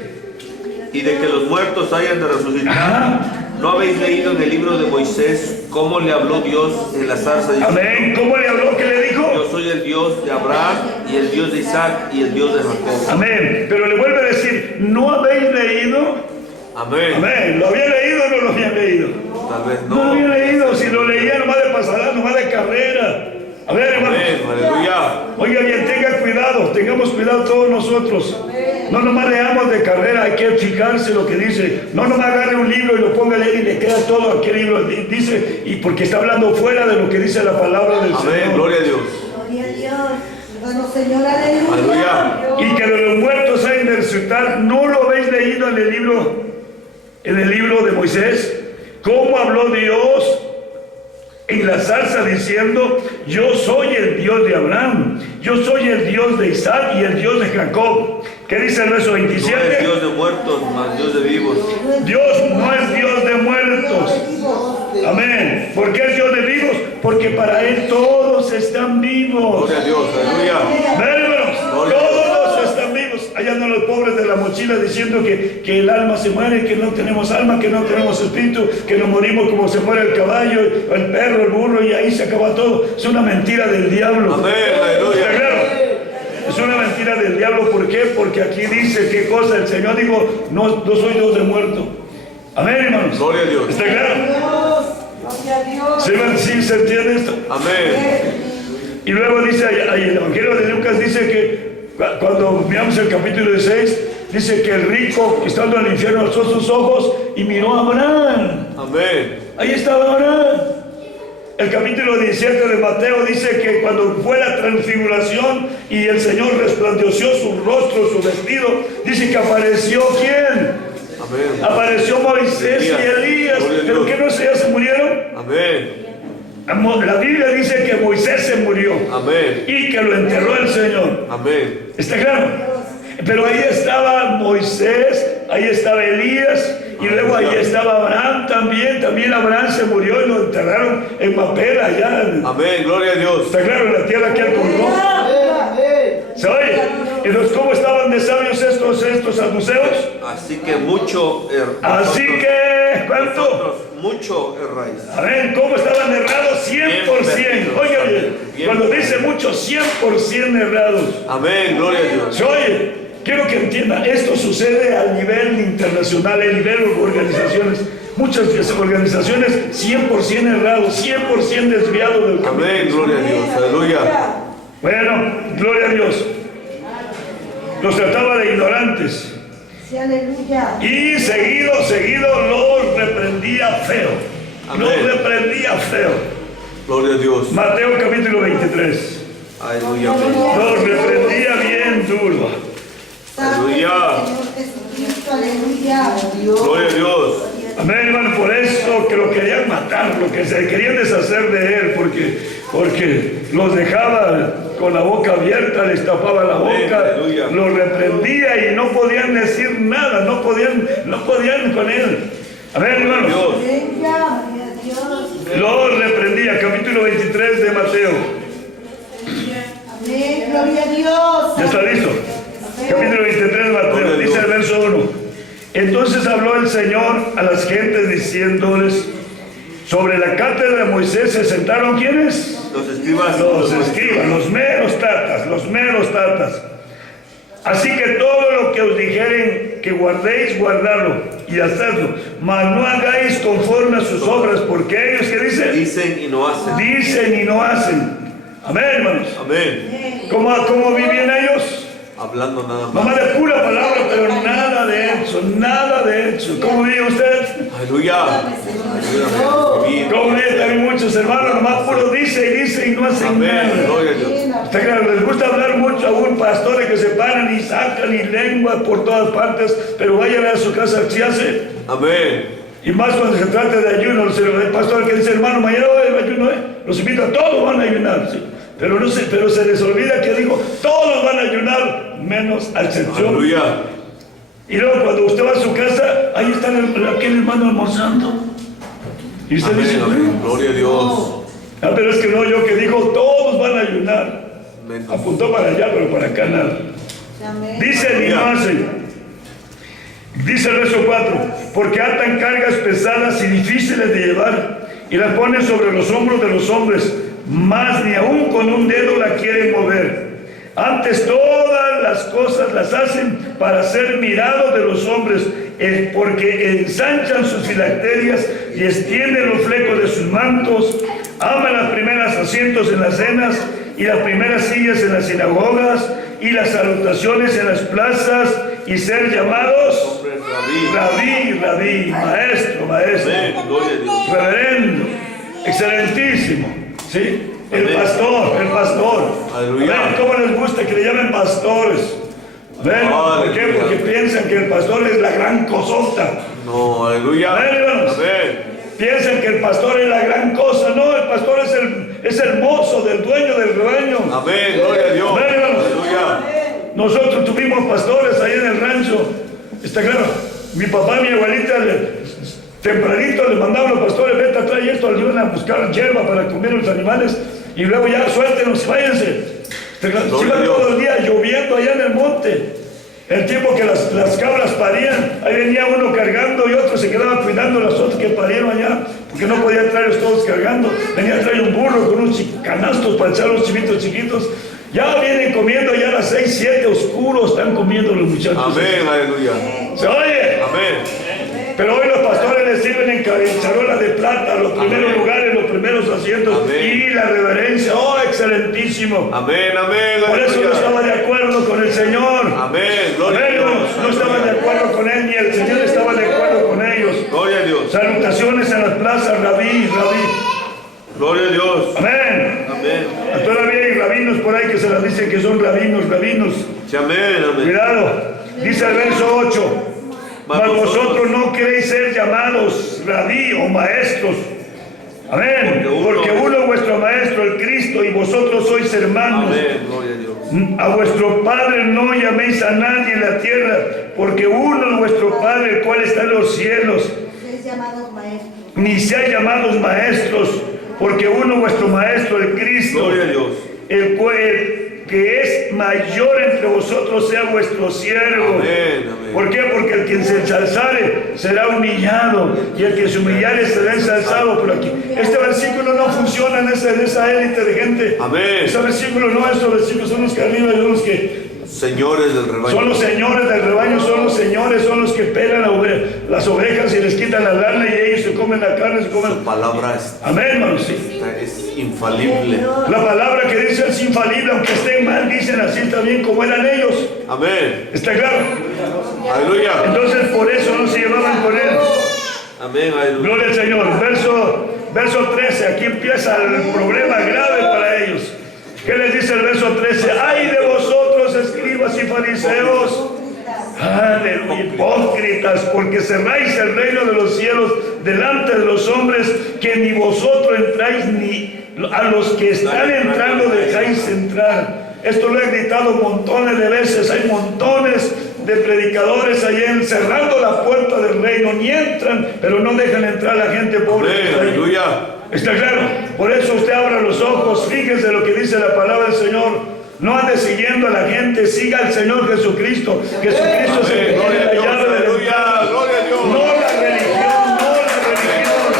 Y de que los muertos hayan de resucitar. Ajá. ¿No habéis leído en el libro de Moisés cómo le habló Dios en la zarza? Diciendo, Amén. ¿Cómo le habló? ¿Qué le dijo? yo soy el Dios de Abraham y el Dios de Isaac y el Dios de Jacob. Amén. Pero le vuelve a decir, ¿no habéis leído? Amén. Amén. ¿Lo había leído o no lo había leído? Tal vez No lo no. había leído. Si lo leía nomás de pasada, nomás de carrera. A ver, hermano. Amén, aleluya. Oiga bien, tenga cuidado, tengamos cuidado todos nosotros. No nomás leamos de carrera, hay que fijarse lo que dice. No nomás agarre un libro y lo ponga a leer y le queda todo aquel libro dice, y porque está hablando fuera de lo que dice la palabra del Amén, Señor. gloria a Dios. Gloria a Dios. Bueno, Señor, aleluya. Aleluya. Y que de los muertos hay de resucitar, ¿no lo habéis leído en el libro de Moisés? ¿Cómo habló Dios en la zarza diciendo, yo soy el Dios de Abraham, yo soy el Dios de Isaac y el Dios de Jacob? ¿Qué dice el verso No es 27? Dios de muertos, mas Dios de vivos. Dios no es Dios de muertos. Amén. ¿Por qué es Dios de vivos? Porque para Él todos están vivos. Gloria a Dios, aleluya. Ven, hermanos, todos están vivos. Allá andan los pobres de la mochila diciendo que el alma se muere, que no tenemos alma, que no tenemos espíritu, que nos morimos como se muere el caballo, el perro, el burro, y ahí se acaba todo. Es una mentira del diablo. Amén, ¿Está aleluya. claro? Es una mentira del diablo. ¿Por qué? Porque aquí dice qué cosa. El Señor dijo, no soy Dios de muerto. Amén, hermanos. Gloria a Dios. ¿Está claro? Gloria a Dios. ¿Sí se entiende esto? Amén. Y luego dice, ahí el Evangelio de Lucas dice que cuando miramos el capítulo 16, dice que el rico, estando en el infierno, alzó sus ojos y miró a Abraham. Amén. Ahí estaba Abraham. El capítulo 17 de Mateo dice que cuando fue la transfiguración y el Señor resplandeció su rostro, su vestido, dice que apareció ¿quién? Amén. Apareció Moisés y Elías. ¿Pero qué no sé, ya se murieron? Amén. La Biblia dice que Moisés se murió Amén. y que lo enterró el Señor. Amén. ¿Está claro? Pero ahí estaba Moisés, ahí estaba Elías, y luego ahí estaba Abraham también. También Abraham se murió y lo enterraron en Mapela, allá. Amén, gloria a Dios. ¿Está claro? En la tierra que él compró. ¿Se oye? Entonces, ¿cómo estaban de sabios estos saduceos? Así que mucho Así que, ¿cuánto? vosotros mucho erráis. A ver, ¿cómo estaban errados? 100%. Oye, oye, cuando dice mucho, 100% errados. Amén, gloria a Dios. Se oye, quiero que entienda, esto sucede a nivel internacional, a nivel de organizaciones. Muchas organizaciones 100% errados, 100% desviados del camino. Amén, gloria a Dios. Aleluya. Bueno, gloria a Dios. Los trataba de ignorantes. Sí, aleluya. Y seguido los reprendía feo. Amén. Los reprendía feo. Gloria a Dios. Mateo capítulo 23. Aleluya. Los reprendía bien duro. Aleluya. Señor Jesucristo, aleluya. Gloria a Dios. Amén, hermano, por eso que lo querían matar, lo que se querían deshacer de él, porque los dejaba con la boca abierta, les tapaba la Amén, boca, aleluya. los reprendía y no podían decir nada, no podían con él. Amén, hermano. Dios. Aleluya, gloria a Dios. Los reprendía, capítulo 23 de Mateo. Amén, gloria a Dios. ¿Ya está listo? Capítulo 23 de Mateo, dice el verso 1. Entonces habló el Señor a las gentes diciéndoles, Sobre la cátedra de Moisés se sentaron ¿quiénes? Los escribas. Los escribas, los meros tatas. Así que todo lo que os dijeren que guardéis, guardadlo y hacedlo, mas no hagáis conforme a sus obras, porque ellos, ¿qué dicen? Dicen y no hacen. Dicen y no hacen. Amén, hermanos. Amén. ¿Cómo vivían ellos? Hablando nada más. Nomás de pura palabra, pero nada de hecho. ¿Cómo viven ustedes? Aleluya. Ayúdame. ¿Cómo viven también muchos hermanos? Nomás puro dice y no hacen Amén. nada. Gloria a Dios. Está claro, les gusta hablar mucho a un pastores que se paran y sacan y lenguas por todas partes, pero vayan a su casa, si hace. Amén. Y más cuando se trata de ayuno, el pastor que dice, hermano, mañana va a haber ayuno, los invito a todos, van a ayunar, sí. Pero se les olvida que dijo, todos van a ayunar, menos a excepción. Aleluya. Y luego cuando usted va a su casa, ahí está aquel hermano almorzando. Y usted dice, Amén. Gloria a Dios. pero es que no, yo que dijo, todos van a ayunar. Amén. Apuntó para allá, pero para acá nada. Amén. Dicen y no hacen. Dice el verso 4, porque atan cargas pesadas y difíciles de llevar y las ponen sobre los hombros de los hombres, mas ni aún con un dedo la quieren mover. Antes todas las cosas las hacen para ser mirados de los hombres, porque ensanchan sus filacterias y extienden los flecos de sus mantos, aman las primeras asientos en las cenas y las primeras sillas en las sinagogas y las salutaciones en las plazas y ser llamados rabí, maestro, Amén. Gloria a Dios. reverendo, excelentísimo, ¿sí? El Amén. pastor. Aleluya. Amén. ¿Cómo les gusta que le llamen pastores? Amén. ¿Por qué? Aleluya. Porque piensan que el pastor es la gran cosota. No, aleluya. Amén, hermanos. Amén. Piensan que el pastor es la gran cosa. No, el pastor es el mozo del dueño del rebaño. Amén. Gloria a Dios. Amén, hermanos. Aleluya. Nosotros tuvimos pastores ahí en el rancho. Está claro. Mi papá y mi abuelita tempranito les mandaban a los pastores, vete a traer esto, les iban a buscar hierba para comer los animales y luego ya suéltenos y váyanse. Se iban todo el día lloviendo allá en el monte. El tiempo que las cabras parían, ahí venía uno cargando y otro se quedaba cuidando las otras que parieron allá, porque no podían traerlos todos cargando. Venía a traer un burro con unos canastos para echar los chivitos chiquitos. Ya vienen comiendo ya a las 6, 7, oscuros están comiendo los muchachos. Amén. Aleluya. ¿Se oye? Amén. Pero hoy los pastores les sirven en charolas de plata, los primeros Amén. lugares, los primeros asientos. Amén. Y la reverencia, oh, excelentísimo. Amén. Amén. Por eso no Aleluya. estaba de acuerdo con el Señor. Amén. Gloria a Amén, Dios. hermanos. No estaban de acuerdo con él, ni el Señor estaba de acuerdo con ellos. Gloria a Dios. Salutaciones en las plazas, rabí. Gloria a Dios. Amén. Amén. Todavía hay rabinos por ahí que se las dicen que son rabinos. Sí, amén. Amén. Cuidado. Dice el verso 8. Mas vosotros no queréis ser llamados rabí o maestros. Amén. Porque uno es vuestro maestro, el Cristo, y vosotros sois hermanos. Amén. Gloria a Dios. A vuestro Padre no llaméis a nadie en la tierra, porque uno es vuestro Padre, el cual está en los cielos. Sois llamados maestros. Ni seáis llamados maestros, porque uno es vuestro maestro, el Cristo. Gloria a Dios. El que es mayor entre vosotros sea vuestro siervo. Amén. Amén. ¿Por qué? Porque el que se ensalzare será humillado y el que se humillare será ensalzado. Pero aquí, este versículo no funciona en esa élite de gente. Amén. Ese versículo no, estos versículos son los que arriba y son los que Señores del rebaño. son los señores del rebaño, son los señores, son los que pelan las ovejas y les quitan la lana y ellos se comen la carne, se comen. Su palabra es Amén, hermanos, sí. infalible. La palabra que dice es infalible, aunque estén mal, dicen así también como eran ellos. Amén. ¿Está claro? Aleluya. Entonces por eso no se llevaban con él. Amén. Aleluya. Gloria al Señor. Verso 13, aquí empieza el problema grave para ellos. ¿Qué les dice el verso 13? ¡Ay de vosotros, escribas y fariseos! ¡Aleluya! Hipócritas, porque cerráis el reino de los cielos delante de los hombres, que ni vosotros entráis, ni a los que están entrando dejáis entrar. Esto lo he gritado montones de veces. Hay montones de predicadores allá encerrando la puerta del reino, ni entran, pero no dejan entrar a la gente pobre. Amén. Aleluya. ¿Está claro? Por eso usted abra los ojos, fíjese lo que dice la palabra del Señor. No ande siguiendo a la gente, siga al Señor Jesucristo. Jesucristo es el que tiene la llave de la Aleluya. Gloria a Dios. no la religión, no la religión.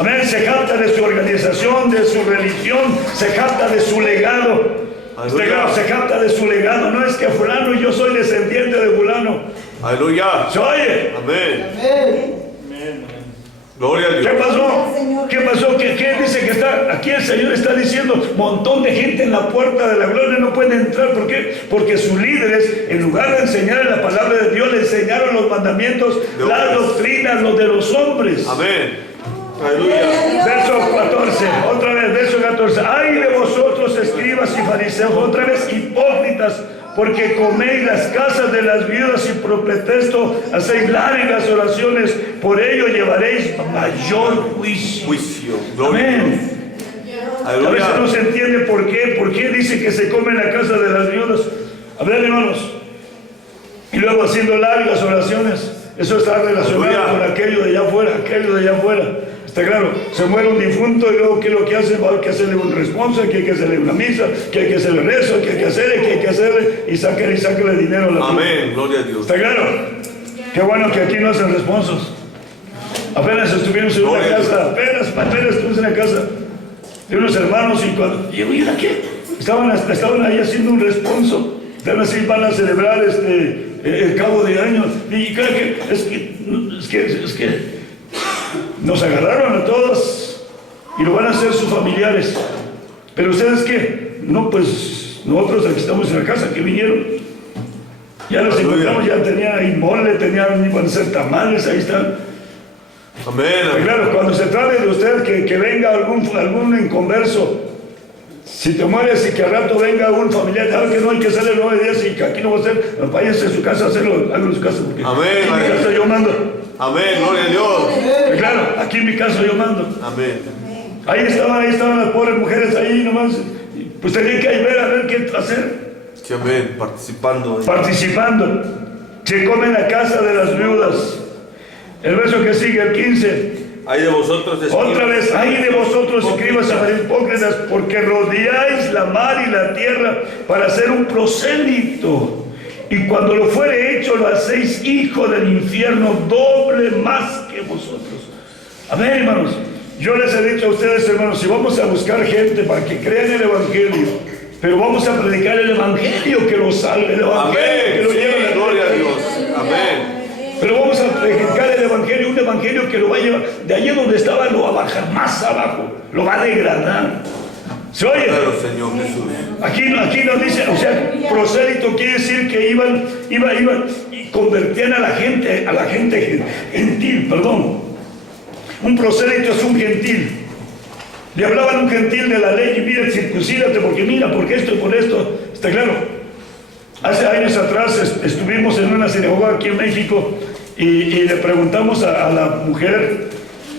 Amén. Se jacta de su organización, de su religión, se jacta de su legado. Se jacta de su legado. No es que fulano, yo soy descendiente de fulano. Aleluya. ¿Se oye? Amén. Gloria a Dios. ¿Qué pasó? ¿Qué pasó? ¿Qué dice que está? Aquí el Señor está diciendo, montón de gente en la puerta de la gloria no puede entrar. ¿Por qué? Porque sus líderes, en lugar de enseñar la palabra de Dios, le enseñaron los mandamientos, las doctrinas, los de los hombres. Amén. Aleluya. Verso 14, otra vez, verso 14. Ay de vosotros, escribas y fariseos, otra vez hipócritas, porque coméis las casas de las viudas y por pretexto hacéis largas oraciones, por ello llevaréis mayor juicio. Amén. A veces no se entiende por qué dice que se come en la casa de las viudas. A ver, hermanos, y luego haciendo largas oraciones. Eso está relacionado con aquello de allá afuera, Está claro, se muere un difunto y luego ¿qué es lo que hace? Hay que hacerle un responso, que hay que hacerle una misa, que hay que hacerle rezo, que hay que hacerle y sáquele dinero a la Amén, vida. gloria a Dios. ¿Está claro? Qué bueno que aquí no hacen responsos. Apenas estuvimos en una casa, apenas estuvimos en la casa de unos hermanos y cuando llegó y ¿qué? Estaban ahí haciendo un responso. Así van a celebrar el cabo de años. Y creo que es que nos agarraron a todos y lo van a hacer sus familiares. Pero ustedes qué, no, pues nosotros aquí estamos en la casa que vinieron, ya los encontramos, ya tenían ahí mole, iban a hacer tamales, ahí están. Amén. Claro, cuando se trate de usted que venga algún inconverso, si te mueres y que al rato venga un familiar, que no hay que hacerle 9 días y que aquí no va a hacer, váyanse a su casa a hacerlo, háganlo en su casa, porque amén, en mi casa yo mando. Amén, gloria a Dios. Claro, aquí en mi casa yo mando. Amén. Ahí estaban las pobres mujeres ahí nomás, pues tenían que ver a ver qué hacer. Sí, amén, participando. Se come en la casa de las viudas. El verso que sigue, el 15. Hay de vosotros, Otra vez, hay de vosotros, escribas y hipócritas, porque rodeáis la mar y la tierra para hacer un prosélito. Y cuando lo fuere hecho, lo hacéis hijo del infierno, doble más que vosotros. A ver, hermanos, yo les he dicho a ustedes, hermanos, si vamos a buscar gente para que crean el Evangelio, pero vamos a predicar el Evangelio que lo salve, el Evangelio que lo lleve a la gloria a Dios. Amén. Pero vamos a predicar el Evangelio, un Evangelio que lo va a llevar de allí donde estaba, lo va a bajar más abajo, lo va a degradar. ¿Se oye? Claro, Señor Jesús. Aquí nos dice, o sea, prosélito quiere decir que iban y convertían a la gente gentil, perdón. Un prosélito es un gentil. Le hablaban a un gentil de la ley y mira, circuncídate porque esto y por esto. ¿Está claro? Hace años atrás estuvimos en una sinagoga aquí en México y le preguntamos a la mujer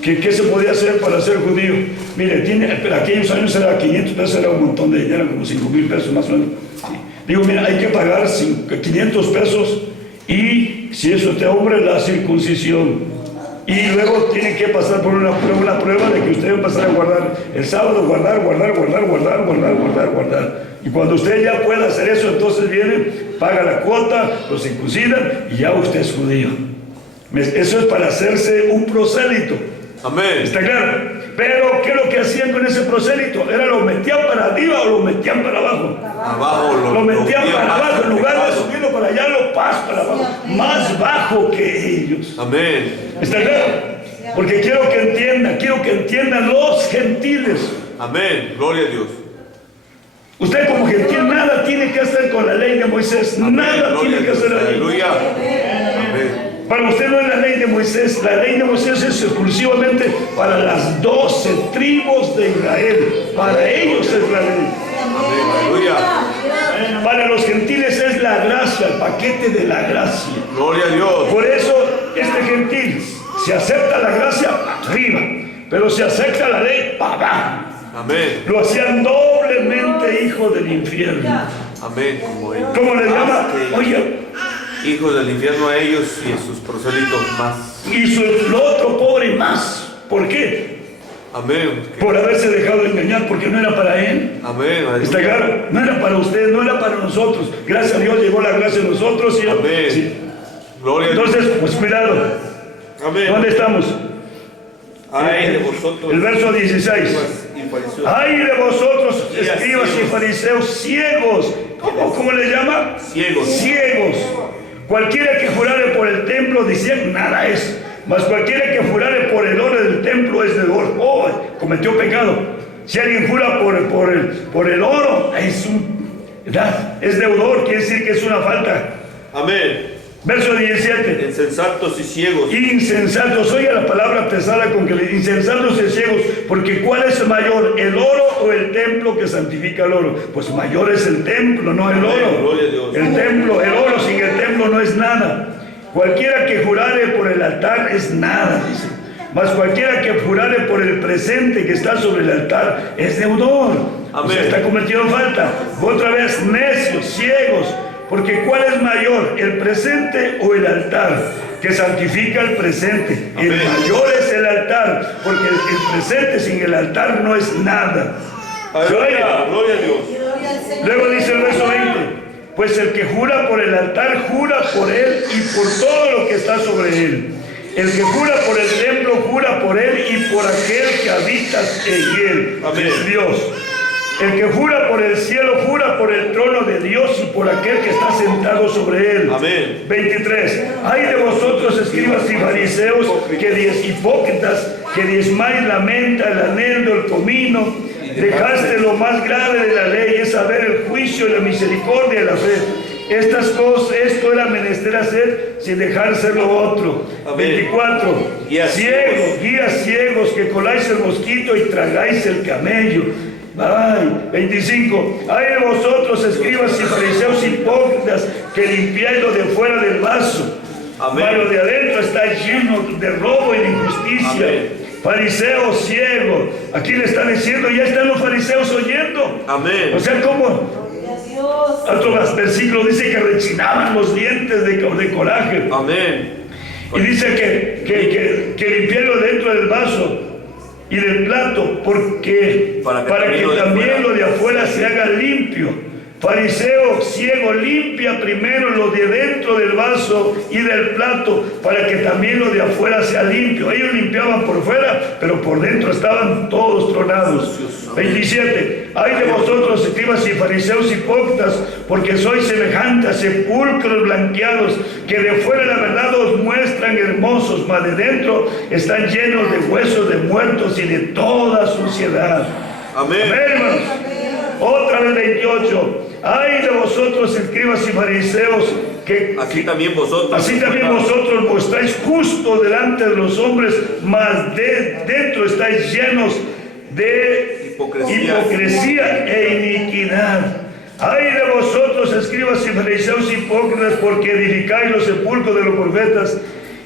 que qué se podía hacer para ser judío. Mire, pero aquellos años era 500 pesos, era un montón de dinero, como 5,000 pesos más o menos. Sí. Digo, mira, hay que pagar 500 pesos y si es usted hombre, la circuncisión. Y luego tiene que pasar por una prueba de que usted va a empezar a guardar el sábado, guardar. Y cuando usted ya pueda hacer eso, entonces viene, paga la cuota, lo circuncidan y ya usted es judío. Eso es para hacerse un prosélito. Amén. ¿Está claro? Pero, ¿qué es lo que hacían con ese prosélito? ¿Era lo metían para arriba o lo metían para abajo? Abajo. Lo metían para abajo, en lugar de subirlo para allá, lo pasan para abajo. Más bajo que ellos. Amén. ¿Está claro? Porque quiero que entiendan los gentiles. Amén. Gloria a Dios. Usted como gentil nada tiene que hacer con la ley de Moisés. Amén. Nada Gloria tiene que a Dios. hacer ahí. Aleluya. Amén. Para usted no es la ley de Moisés. La ley de Moisés es exclusivamente para las 12 tribus de Israel. Para ellos es la ley. Amén. Aleluya. Para los gentiles es la gracia, el paquete de la gracia. Gloria a Dios. Por eso este gentil, si acepta la gracia, arriba. Pero si acepta la ley, para abajo. Amén. Lo hacían doblemente hijo del infierno. Amén. ¿Cómo les llama? Oye, hijos del infierno a ellos y a sus proselitos más. y lo otro pobre más. ¿Por qué? Amén. Por haberse dejado engañar, porque no era para él. Amén. ¿Está claro? No era para usted, no era para nosotros. Gracias a Dios llegó la gracia a nosotros. Y amén. Sí. Gloria a Dios. Entonces, pues cuidado. Amén. ¿Dónde estamos? Ay de vosotros, El verso 16. y fariseos, Ay de vosotros, escribas y fariseos ciegos. ¿Cómo le llama? ciegos, Ciegos. Cualquiera que jurare por el templo, decían, nada es. Mas cualquiera que jurare por el oro del templo es deudor. Oh, cometió pecado. Si alguien jura por el oro, es deudor, quiere decir que es una falta. amén. Verso 17. Insensatos y ciegos, Insensatos, oiga la palabra pesada con que insensatos y ciegos, porque ¿cuál es mayor, el oro o el templo que santifica el oro? Pues mayor es el templo, no el amén, oro. gloria a Dios, El templo, el oro sin el templo no es nada. Cualquiera que jurare por el altar es nada, dice. Mas cualquiera que jurare por el presente que está sobre el altar es deudor. Amén. O sea, está cometiendo falta. Otra vez, necios, ciegos. Porque ¿cuál es mayor, el presente o el altar? Que santifica el presente. El Amén. mayor es el altar, porque el presente sin el altar no es nada. aleluya, gloria a Dios, Gloria al Señor. Luego dice el verso 20, pues el que jura por el altar, jura por él y por todo lo que está sobre él. El que jura por el templo, jura por él y por aquel que habita en él, Amén. es Dios. El que jura por el cielo, jura por el trono de Dios y por aquel que está sentado sobre él. amén. 23. Ay de vosotros, escribas y fariseos, hipócritas, que diezmáis la menta, el aneldo, el comino, dejaste lo más grave de la ley, es saber el juicio, la misericordia y la fe. Estas cosas, esto era menester hacer sin dejarse lo otro. Amén. 24. Guías Guías ciegos, que coláis el mosquito y tragáis el camello. Ay, 25. Ay de vosotros, escribas y fariseos hipócritas, que limpiáis lo de fuera del vaso. Amén. Pero lo de adentro está lleno de robo y de injusticia. Amén. Fariseos ciegos. Aquí le están diciendo, ya están los fariseos oyendo. Amén. O sea, ¿cómo? Gloria a Dios. Otro versículo dice que rechinaban los dientes de coraje. Amén. Y dice que limpiarlo dentro del vaso y del plato, porque Para para que que también también lo de afuera se haga limpio. Fariseo ciego, limpia primero lo de dentro del vaso y del plato, para que también lo de afuera sea limpio. Ellos limpiaban por fuera, pero por dentro estaban todos tronados. 27. Ay de vosotros, escribas y fariseos hipócritas, porque sois semejantes a sepulcros blanqueados, que de fuera la verdad os muestran hermosos, mas de dentro están llenos de huesos de muertos y de toda suciedad. Amén. Amén, hermanos. Otra vez 28. Ay de vosotros, escribas y fariseos, que Así también vosotros mostráis justo delante de los hombres, mas dentro estáis llenos de hipocresía e iniquidad. Ay de vosotros, escribas y fariseos hipócritas, porque edificáis los sepulcros de los profetas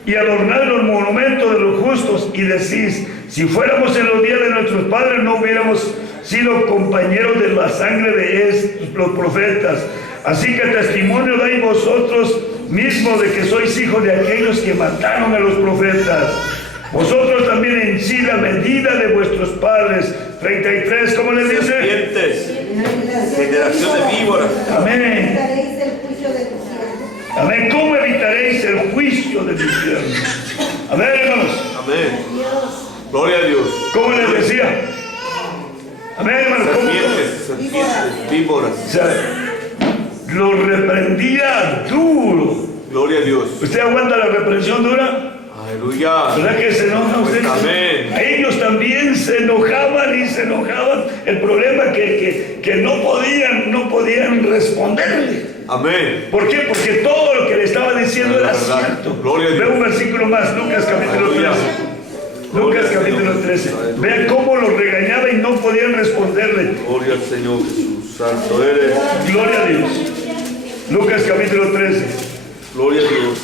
y adornáis los monumentos de los justos, y decís, si fuéramos en los días de nuestros padres, no hubiéramos sido compañeros de la sangre de los profetas. Así que testimonio dais vosotros mismos de que sois hijos de aquellos que mataron a los profetas. Vosotros también en sí la medida de vuestros padres. 33, ¿cómo les dice? serpientes, generación de víboras. Amén. Evitaréis el juicio de tus siervos. Amén. ¿Cómo evitaréis el juicio del infierno? Amén, hermanos. Amén. Dios. Gloria a Dios. ¿Cómo les decía? Amén, hermanos. ¿Cómo? Serpientes, víboras. O sea, lo reprendía duro. Gloria a Dios. ¿Usted aguanta la reprensión dura? Aleluya. ¿Verdad que se enoja usted? Pues amén. A ellos también se enojaban y se enojaban. El problema que no podían responderle. Amén. ¿Por qué? Porque todo lo que le estaba diciendo era La verdad. cierto. Gloria a Dios. Ve un versículo más, Lucas capítulo Aleluya. 13. Lucas capítulo 13. Vean cómo los regañaba y no podían responderle. Gloria al Señor Jesús. Santo eres. Gloria a Dios. Lucas capítulo 13. Gloria a Dios.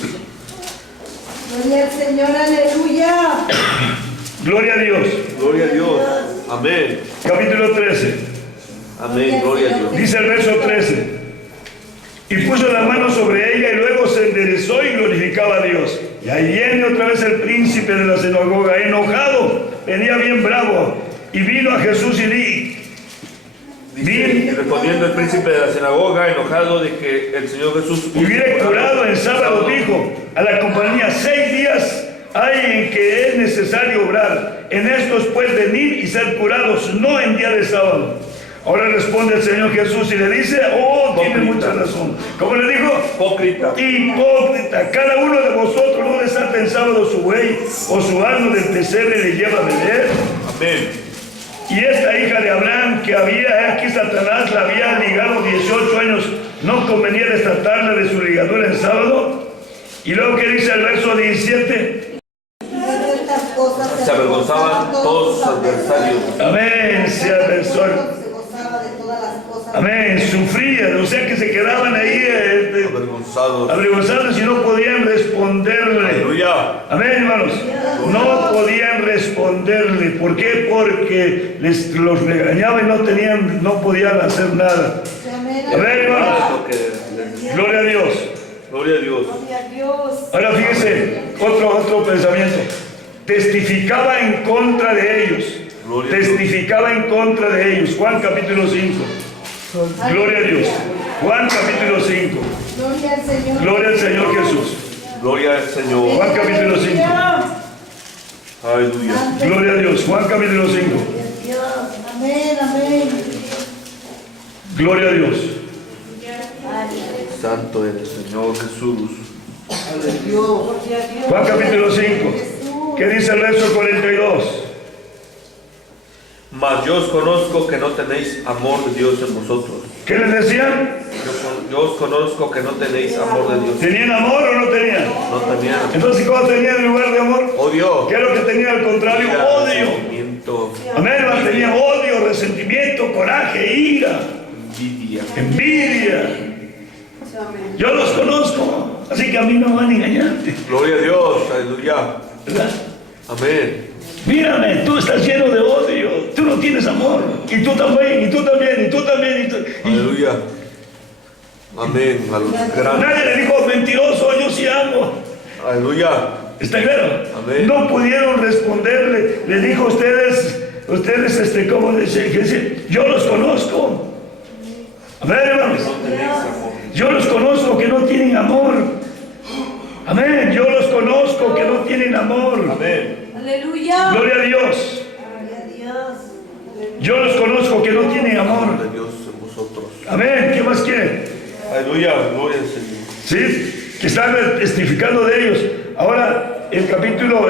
Gloria al Señor, aleluya. Gloria a Dios. Gloria a Dios. Amén. Capítulo 13. Amén. Gloria a Dios. Dice el verso 13. Y puso la mano sobre ella y luego se enderezó y glorificaba a Dios. Y ahí viene otra vez el príncipe de la sinagoga, enojado, venía bien bravo, y vino a Jesús y Dice, y respondiendo el príncipe de la sinagoga, enojado de que el Señor Jesús hubiera curado en sábado, dijo a la compañía, 6 días hay en que es necesario obrar, en estos pues venir y ser curados, no en día de sábado. Ahora responde el Señor Jesús y le dice, oh, tiene mucha razón. ¿Cómo le dijo? Hipócrita. Hipócrita, cada uno de vosotros no desata en sábado su buey o su asno del pesebre y le lleva a beber. Amén. Y esta hija de Abraham que había, aquí Satanás la había ligado 18 años, ¿no convenía desatarla de su ligadura en sábado? Y luego que dice el verso 17, Se avergonzaban todos sus adversarios. amén, se avergonzó. Se gozaba de todas las cosas. Amén, sufrían, o sea que se quedaban ahí Avergonzados. avergonzados y no podían responderle. Aleluya. Amén, hermanos. No podían responderle. ¿Por qué? Porque los regañaban y no podían hacer nada. Amén. Amén, hermanos. Gloria a Dios. Gloria a Dios. Gloria a Dios. Ahora fíjese, otro pensamiento. Testificaba en contra de ellos. Gloria a Dios. Testificaba en contra de ellos. Juan capítulo 5. Gloria a Dios. Juan capítulo 5. Gloria al Señor. Gloria al Señor Jesús. Gloria al Señor. Juan capítulo 5. Aleluya. Gloria a Dios. Juan capítulo 5. Dios. Amén, amén. Gloria a Dios. Santo es el Señor Jesús. Juan capítulo 5. ¿Qué dice el verso 42? Mas yo os conozco que no tenéis amor de Dios en vosotros. ¿Qué les decían? Yo os conozco que no tenéis amor de Dios. ¿Tenían amor o no tenían? No tenían Entonces, ¿cómo tenían en lugar de amor? odio. ¿Qué es lo que tenían al contrario? Odio. Resentimiento, Amén, hermano. Tenían odio, resentimiento, coraje, ira, envidia. envidia. Yo los conozco, así que a mí no van a engañar. Gloria a Dios. Aleluya. ¿Verdad? Amén. Mírame, tú estás lleno de odio, tú no tienes amor, y tú también, y tú también, y tú también, y Aleluya. Amén. A los grandes. nadie le dijo mentiroso, yo sí amo. Aleluya. ¿Está claro? Amén. No pudieron responderle, le dijo ustedes, ¿cómo dice? Yo los conozco. Amén, hermanos. No tenéis amor. Yo los conozco que no tienen amor. Amén, yo los conozco que no tienen amor. Amén. Aleluya. Gloria a Dios. Gloria a Dios. Yo los conozco que no tienen amor. De Dios en vosotros. Amén, ¿qué más quiere? Aleluya. Gloria al Señor. ¿Sí? Que están testificando de ellos. Ahora, el capítulo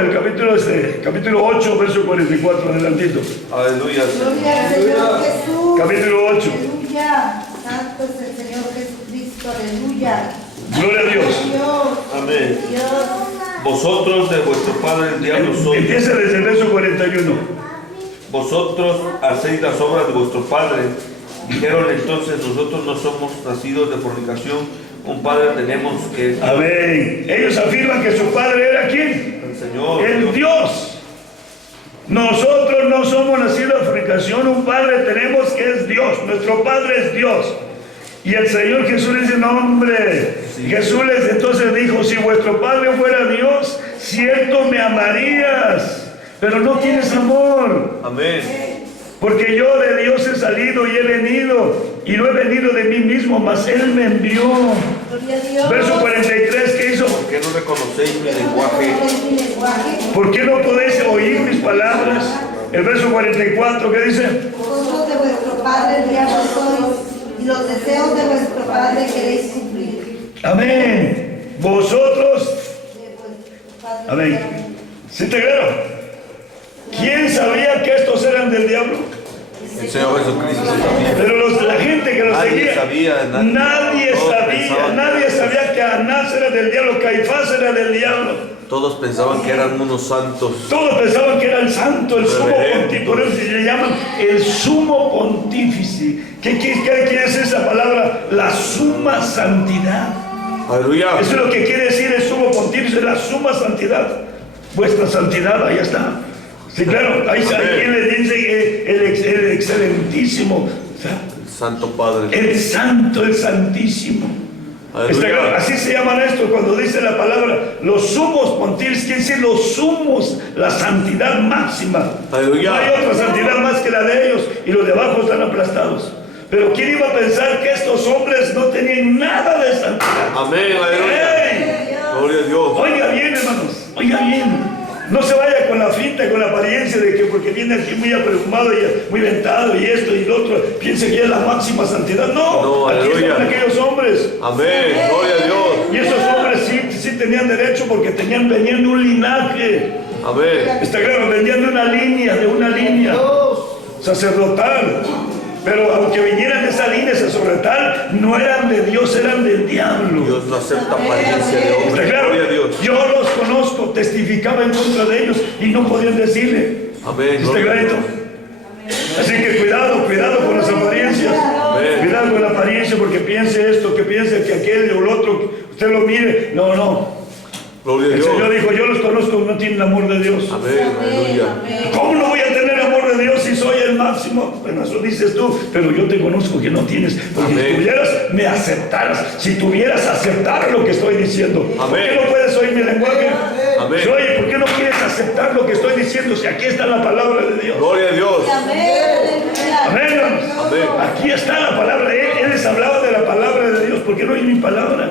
8, verso 44, adelantito. Aleluya. Gloria al Señor Jesús. Capítulo 8. Aleluya. Santo es el Señor Jesucristo. Aleluya. Gloria a Dios. Dios. Amén. Dios. Vosotros de vuestro padre el diablo sois. Empieza desde el verso 41. Vosotros hacéis las obras de vuestro padre. Dijeron entonces, nosotros no somos nacidos de fornicación, un padre tenemos que es Amén. Ellos afirman que su padre era ¿quién? el Señor. El Dios. Nosotros no somos nacidos de fornicación, un padre tenemos que es Dios. Nuestro padre es Dios. Y el Señor Jesús le dice, no hombre. Sí. Jesús les entonces dijo, si vuestro padre fuera Dios, cierto me amarías, pero no tienes amor. Amén. Porque yo de Dios he salido y he venido, y no he venido de mí mismo, mas Él me envió. Gloria a Dios. Verso 43, ¿qué hizo? ¿Por qué no reconocéis mi lenguaje? Mi lenguaje. ¿Por qué no podéis oír mis palabras? El verso 44, ¿qué dice? Vosotros de vuestro padre el diablo sois, y los deseos de vuestro padre queréis cumplir. Amén. Vosotros, De vuestro padre el amén. diablo. ¿Sí te claro? ¿Quién sabía que estos eran del diablo? El Señor Jesucristo sabía. Pero la gente que los Nadie seguía, sabía, nadie todos sabía, pensaban- nadie sabía que Anás era del diablo, Caifás era del diablo. Todos pensaban que eran unos santos. Todos pensaban que era el santo, el sumo Reverendo. pontífice, por eso se le llaman el sumo pontífice. ¿Qué quiere decir esa palabra? La suma santidad. Aleluya. Eso es lo que quiere decir el sumo pontífice, la suma santidad. Vuestra santidad, ahí está. Sí, claro, ahí está. Amén. ¿Quién le dice que el excelentísimo? O sea, El Santo Padre. el santo, el santísimo. Está claro, Aleluya. así se llaman esto cuando dice la palabra los sumos pontífices, quiere decir los sumos, la santidad máxima. Aleluya. No hay otra santidad más que la de ellos y los de abajo están aplastados. Pero ¿quién iba a pensar que estos hombres no tenían nada de santidad? Amén. Aleluya. ¡Ey! Gloria a Dios. Oiga bien, hermanos, oiga bien. No se vaya con la finta, con la apariencia de que porque viene aquí muy perfumado y muy ventado y esto y lo otro, piense que es la máxima santidad. No, aquí aleluya. estaban aquellos hombres. Amén. Gloria a Dios. Y esos hombres sí tenían derecho porque venían de un linaje. Amén. Está claro, venían de una línea sacerdotal. Pero aunque vinieran de esa línea sacerdotal, no eran de Dios, eran del diablo. Dios no acepta apariencia de hombre. Está claro, Gloria a Dios. yo los conozco, testificaba en contra de ellos y no podían decirle. Amén. ¿Está Gloria a clarito? Dios. Así que cuidado con las apariencias. Amén. Cuidado con la apariencia porque piense esto, que piense que aquel o el otro, usted lo mire. No. Gloria a El Dios. Señor dijo, yo los conozco, no tienen amor de Dios. Amén. Aleluya. ¿Cómo no voy a tener amor de Dios si soy el máximo? Bueno, eso dices tú, pero yo te conozco que no tienes. Porque Amén. si tuvieras, me aceptaras. Si tuvieras, aceptar lo que estoy diciendo. ¿Por Amén. qué no puedes oír mi lenguaje? Amén. Si, oye, ¿por qué no quieres aceptar lo que estoy diciendo? Si aquí está la palabra de Dios. Gloria a Dios. Amén, hermanos. Amén. Aquí está la palabra. Él les hablaba de la palabra de Dios. ¿Por qué no oye mi palabra?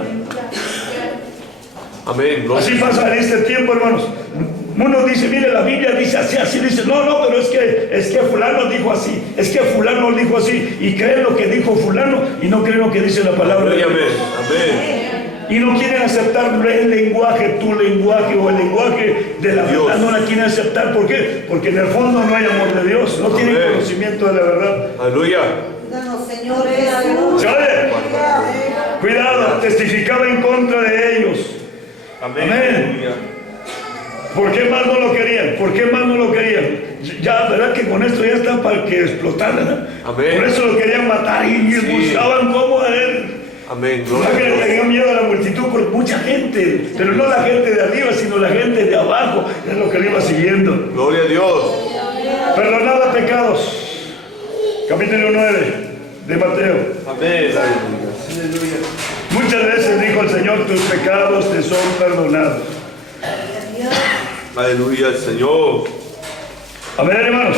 Amén. Gloria Así a Dios. pasa en este tiempo, hermanos. Uno dice, mire, la Biblia dice así dice. No, pero es que fulano dijo así. Es que fulano dijo así. Y creen lo que dijo fulano y no creen lo que dice la palabra de Gloria a Dios. Dios. Amén. Y no quieren aceptar el lenguaje, tu lenguaje o el lenguaje de la Dios. verdad. No la quieren aceptar. ¿Por qué? Porque en el fondo no hay amor de Dios. No tienen Amén. conocimiento de la verdad. Aleluya. Danos, Señor Jesús. ¿Se oye? Cuidado, testificaba en contra de ellos. Amén. Amén. Aleluya. ¿Por qué más no lo querían? ¿Por qué más no lo querían? Ya, ¿verdad que con esto ya está para que explotara? ¿No? Amén. Por eso lo querían matar y Sí. buscaban cómo a él. Amén. No Gloria a que le Dios. tenía miedo a la multitud por mucha gente, pero no la gente de arriba, sino la gente de abajo, es lo que le iba siguiendo. Gloria a Dios. Perdonad pecados. Capítulo 9 de Mateo. Amén. Aleluya. Muchas veces dijo el Señor, tus pecados te son perdonados. Aleluya al Señor. Amén, hermanos.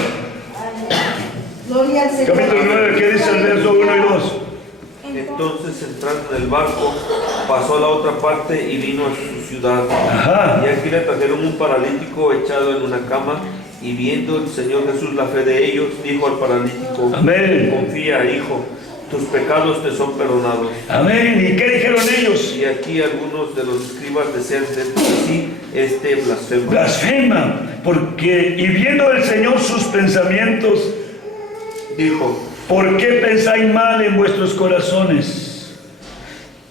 Gloria al Señor. Capítulo 9, ¿qué dice el verso 1 y 2? Entonces, entrando en el barco, pasó a la otra parte y vino a su ciudad. Ajá. Y aquí le trajeron un paralítico echado en una cama. Y viendo el Señor Jesús la fe de ellos, dijo al paralítico: Amén. confía, hijo, tus pecados te son perdonados. Amén. ¿Y qué dijeron ellos? Y aquí algunos de los escribas desean dentro de sí este blasfemo. Blasfema, porque y viendo el Señor sus pensamientos, Dijo: ¿por qué pensáis mal en vuestros corazones?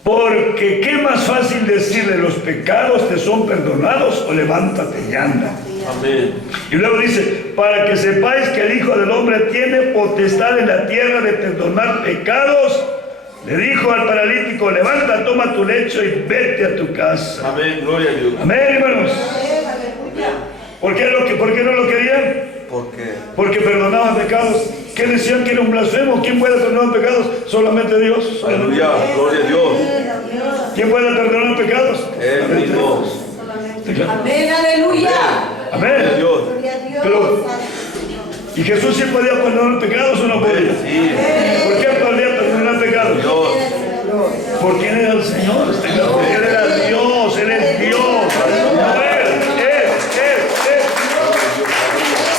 Porque qué más fácil decirle los pecados te son perdonados o levántate y anda. amén. Y luego dice, para que sepáis que el Hijo del Hombre tiene potestad en la tierra de perdonar pecados, le dijo al paralítico, levanta, toma tu lecho y vete a tu casa. Amén, gloria a Dios. Amén, hermanos. ¿Por qué no lo querían? Porque Porque perdonaban pecados. ¿Qué decían que era un blasfemo? ¿Quién puede perdonar pecados? Solamente Dios. aleluya, gloria a Dios. ¿Quién puede perdonar pecados? Él mismo. Amén, aleluya. Amén. Gloria a Dios. Gloria a Dios. Pero- ¿Y Jesús sí podía perdonar pecados o no podía? Sí, ¿Por qué podía perdonar pecados? Dios. Porque Él era el Señor. Porque Él era Dios. Él es Dios. Amén.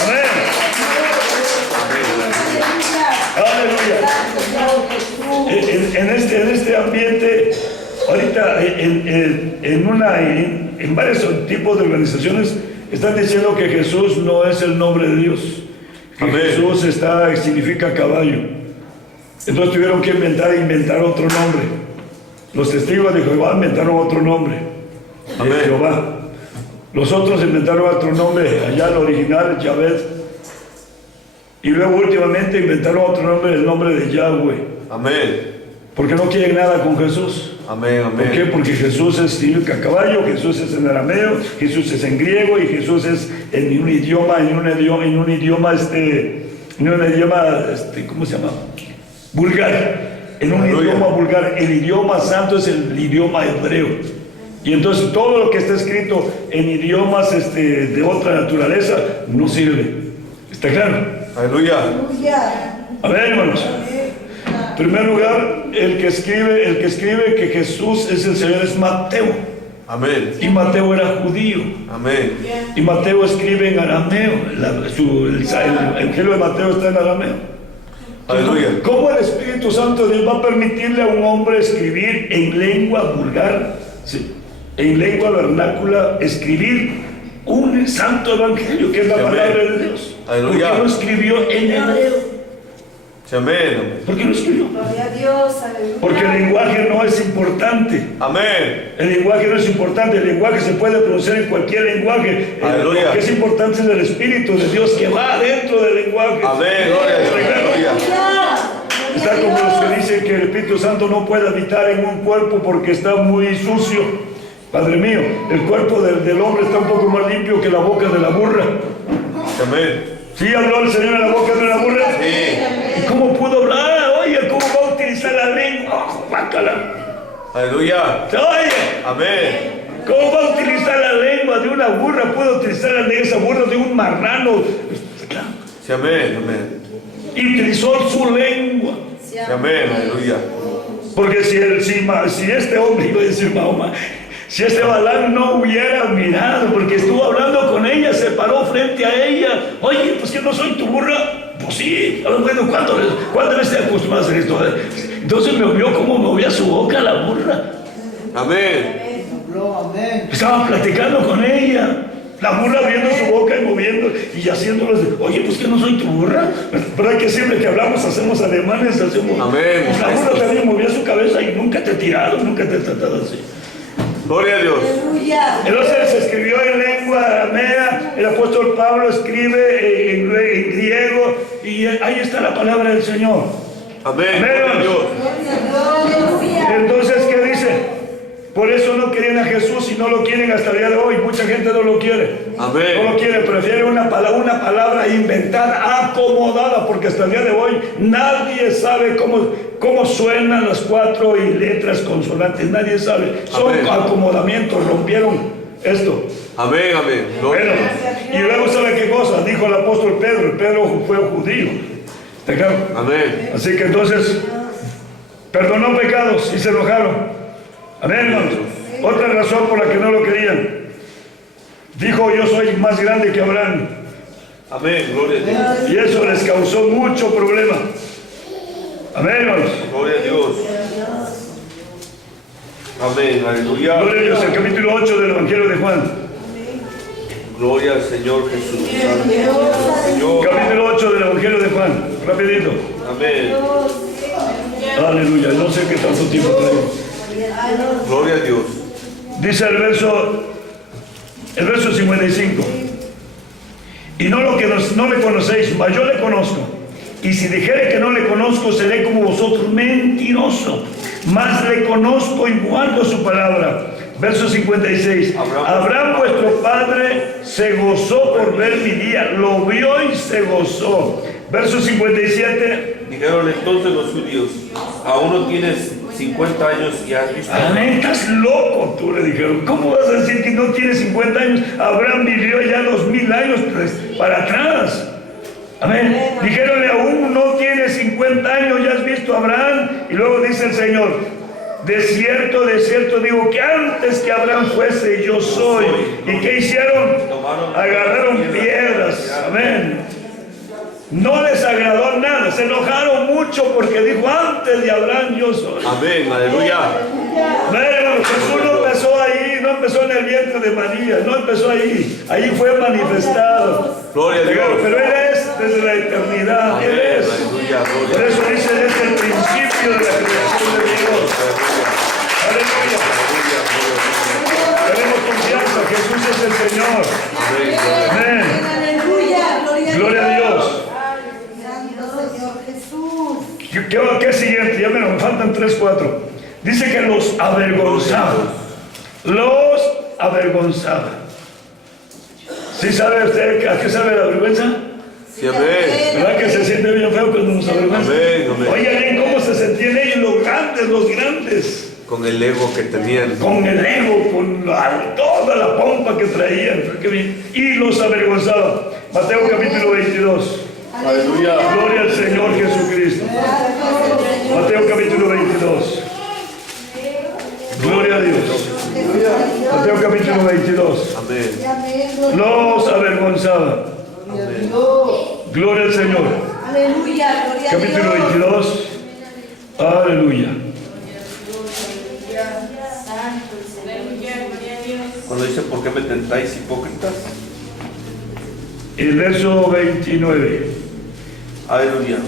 Amén. Aleluya. En este ambiente, ahorita en varios tipos de organizaciones están diciendo que Jesús no es el nombre de Dios, que Amén. Jesús significa caballo. Entonces tuvieron que inventar otro nombre. Los testigos de Jehová inventaron otro nombre, de Amén. Jehová. Los otros inventaron otro nombre, allá el original, Yahvé. Y luego últimamente inventaron otro nombre, el nombre de Yahweh. Amén. Porque no quieren nada con Jesús. Amén, ¿Por qué? amén. Porque Jesús significa caballo, Jesús es en arameo, Jesús es en griego y Jesús es en un idioma, ¿cómo se llama? Vulgar. En un Aleluya. idioma vulgar. El idioma santo es el idioma hebreo. Y entonces todo lo que está escrito en idiomas de otra naturaleza no sirve. ¿Está claro? Aleluya. Aleluya. A ver, hermanos. En primer lugar, el que escribe que Jesús es el Señor es Mateo. Amén. Y Mateo era judío. Amén. Y Mateo escribe en arameo. El Evangelio de Mateo está en arameo. Aleluya. ¿Cómo el Espíritu Santo de Dios va a permitirle a un hombre escribir en lengua vulgar, sí, en lengua vernácula, escribir un santo evangelio, que es la Amén. palabra de Dios? Aleluya. ¿Por qué no escribió en hebreo? Amén. ¿Por qué no escribió? Gloria a Dios, aleluya. Porque el lenguaje no es importante. Amén. El lenguaje no es importante, el lenguaje se puede pronunciar en cualquier lenguaje. Aleluya. Lo que es importante es el Espíritu de Dios que va dentro del lenguaje. Amén. Gloria a Dios. Aleluya. Está como los que dicen que el Espíritu Santo no puede habitar en un cuerpo porque está muy sucio. Padre mío, el cuerpo del hombre está un poco más limpio que la boca de la burra. Amén. ¿Sí habló el Señor en la boca de la burra? Sí. ¿Y cómo pudo hablar? Oye, ¿cómo va a utilizar la lengua? ¡Oh, guácala! Aleluya. Oye, Amén. ¿cómo va a utilizar la lengua de una burra? Puede utilizar la lengua de esa burra de un marrano. Sí, amén. Amén. Y utilizó su lengua. Sí, amén. Aleluya. Porque si este hombre, iba a decir Mahoma, si este Balán no hubiera mirado, porque estuvo hablando con ella, se paró frente a ella. Oye, pues que no soy tu burra. Pues sí, bueno, ¿cuántas veces te acostumbras a hacer esto? Entonces me vio cómo movía su boca la burra. Amén. Estaba platicando con ella. La burra abriendo su boca y moviendo y haciéndolos de, oye, pues que no soy tu burra. ¿Verdad que siempre que hablamos hacemos alemanes? Hacemos. Amén. Pues la burra también movía su cabeza y nunca te he tirado, nunca te he tratado así. Gloria a Dios. Aleluya. Entonces se escribió en lengua aramea, el apóstol Pablo escribe en griego y ahí está la palabra del Señor. Amén. Amén. Gloria a Dios. Aleluya. Entonces, ¿qué dice? Por eso no quieren a Jesús y no lo quieren hasta el día de hoy. Mucha gente no lo quiere. Amén. No lo quiere, prefiere una palabra inventada, acomodada, porque hasta el día de hoy nadie sabe cómo suenan las 4 letras consonantes. Nadie sabe. Son Amén. acomodamientos, rompieron esto. Amén. Amén. Gloria Bueno, a Dios. y luego ¿sabe qué cosa? Dijo el apóstol Pedro. Pedro fue judío. ¿Está claro? Amén. Así que entonces perdonó pecados y se enojaron. Amén, hermanos. Otra razón por la que no lo querían. Dijo, yo soy más grande que Abraham. Amén. Gloria a Dios. Y eso les causó mucho problema. Amén, hermanos. Gloria a Dios. Amén. Aleluya. Gloria a Dios. El capítulo 8 del Evangelio de Juan. Gloria al Señor Jesús. Señor. Capítulo 8 del Evangelio de Juan. Rapidito. Amén. Aleluya. No sé qué tanto tiempo traigo. Gloria a Dios. Dice el verso 55. Y no le conocéis, mas yo le conozco. Y si dijere que no le conozco, seré como vosotros, mentiroso. Mas le conozco y guardo su palabra. Verso 56. Abraham vuestro padre se gozó por ver mi día. Lo vio y se gozó. Verso 57. Dijeron entonces los judíos, aún no tienes 50 años y has visto. Amén, estás loco, tú le dijeron. ¿Cómo vas a decir que no tienes 50 años? Abraham vivió ya 2000 años para atrás. Amén. Dijeronle, aún no tienes 50 años, ya has visto a Abraham. Y luego dice el Señor, de cierto digo que antes que Abraham fuese, yo soy. ¿Y qué hicieron? Agarraron piedras. Amén. No les agradó nada, se enojaron mucho porque dijo, antes de Abraham yo soy. Amén, aleluya. Bueno, Jesús no empezó ahí, no empezó en el vientre de María, no empezó ahí fue manifestado. Gloria a Dios. Pero Él es desde la eternidad, Amén, Él es. aleluya, Por gloria. eso dice, Él es el principio de la creación de Dios. Aleluya. Tenemos confianza, Jesús es el Señor. Amén. Aleluya. Gloria a Dios. Santo Señor Jesús. ¿Qué siguiente? Ya me faltan 3, 4. Dice que los avergonzaba. Los avergonzaba. ¿Sí sabe usted a qué sabe la vergüenza? Sí, amén. ¿Verdad que se siente bien feo cuando nos avergüenza? Amén, amén. Oiga bien cómo se sentían ellos, los grandes. Con el ego que tenían. Con el ego, con toda la pompa que traían. Qué bien. Y los avergonzaba. Mateo capítulo 22. Aleluya. Gloria al Señor Jesucristo. Mateo capítulo 22. Gloria a Dios. Mateo capítulo 22. Amén. Y amén. Gloria a Los avergonzaba. Amén. Gloria al Señor. Aleluya, gloria a Capítulo Dios. 22. Aleluya. Cuando dice, ¿por qué me tentáis, hipócritas? El verso 29. Aleluya.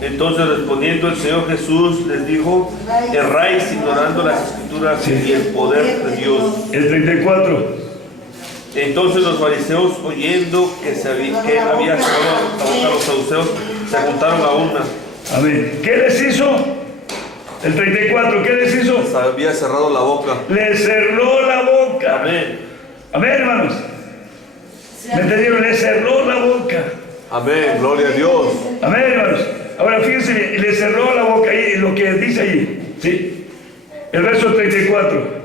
Entonces respondiendo el Señor Jesús les dijo, erráis ignorando las escrituras Sí. y el poder de Dios. El 34. Entonces los fariseos, oyendo que había cerrado la boca a los saduceos, se juntaron a una. Amén. ¿Qué les hizo? El 34. ¿Qué les hizo? Les había cerrado la boca. Les cerró la boca. Amén. Amén, hermanos. ¿Me entendieron? Les cerró la boca. Amén. Gloria a Dios. Amén, hermanos. Ahora fíjense, le cerró la boca ahí, lo que dice ahí. ¿Sí? El verso 34.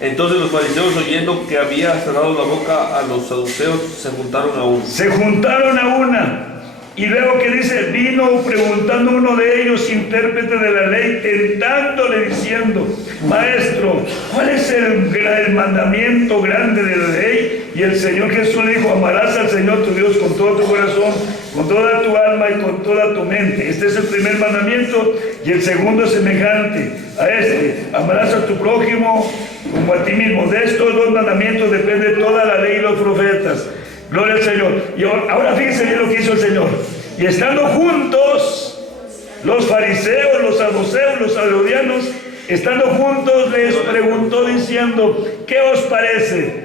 Entonces los fariseos, oyendo que había cerrado la boca a los saduceos, se juntaron a una. Se juntaron a una. Y luego que dice, vino preguntando uno de ellos, intérprete de la ley, tentándole diciendo, maestro, ¿cuál es el mandamiento grande de la ley? Y el Señor Jesús le dijo, amarás al Señor tu Dios con todo tu corazón, con toda tu alma y con toda tu mente. Este es el primer mandamiento, y el segundo es semejante a este, amarás a tu prójimo como a ti mismo. De estos dos mandamientos depende toda la ley y los profetas. Gloria al Señor. Y ahora fíjense bien lo que hizo el Señor. Y estando juntos, los fariseos, los saduceos, los herodianos, estando juntos, les preguntó diciendo, ¿qué os parece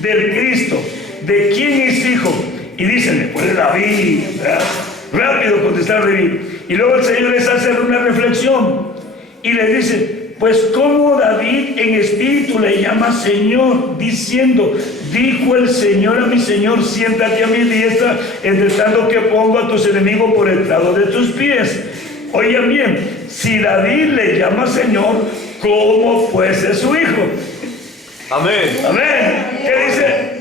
del Cristo? ¿De quién es hijo? Y dicen, pues de David, ¿verdad? Rápido contestar David. Y luego el Señor les hace una reflexión y les dice, pues como David en espíritu le llama Señor, diciendo, dijo el Señor a mi Señor, siéntate a mi diestra, entre tanto que pongo a tus enemigos por el estrado de tus pies. Oigan bien, si David le llama Señor, ¿cómo pues es su hijo? Amén. Amén. ¿Qué dice?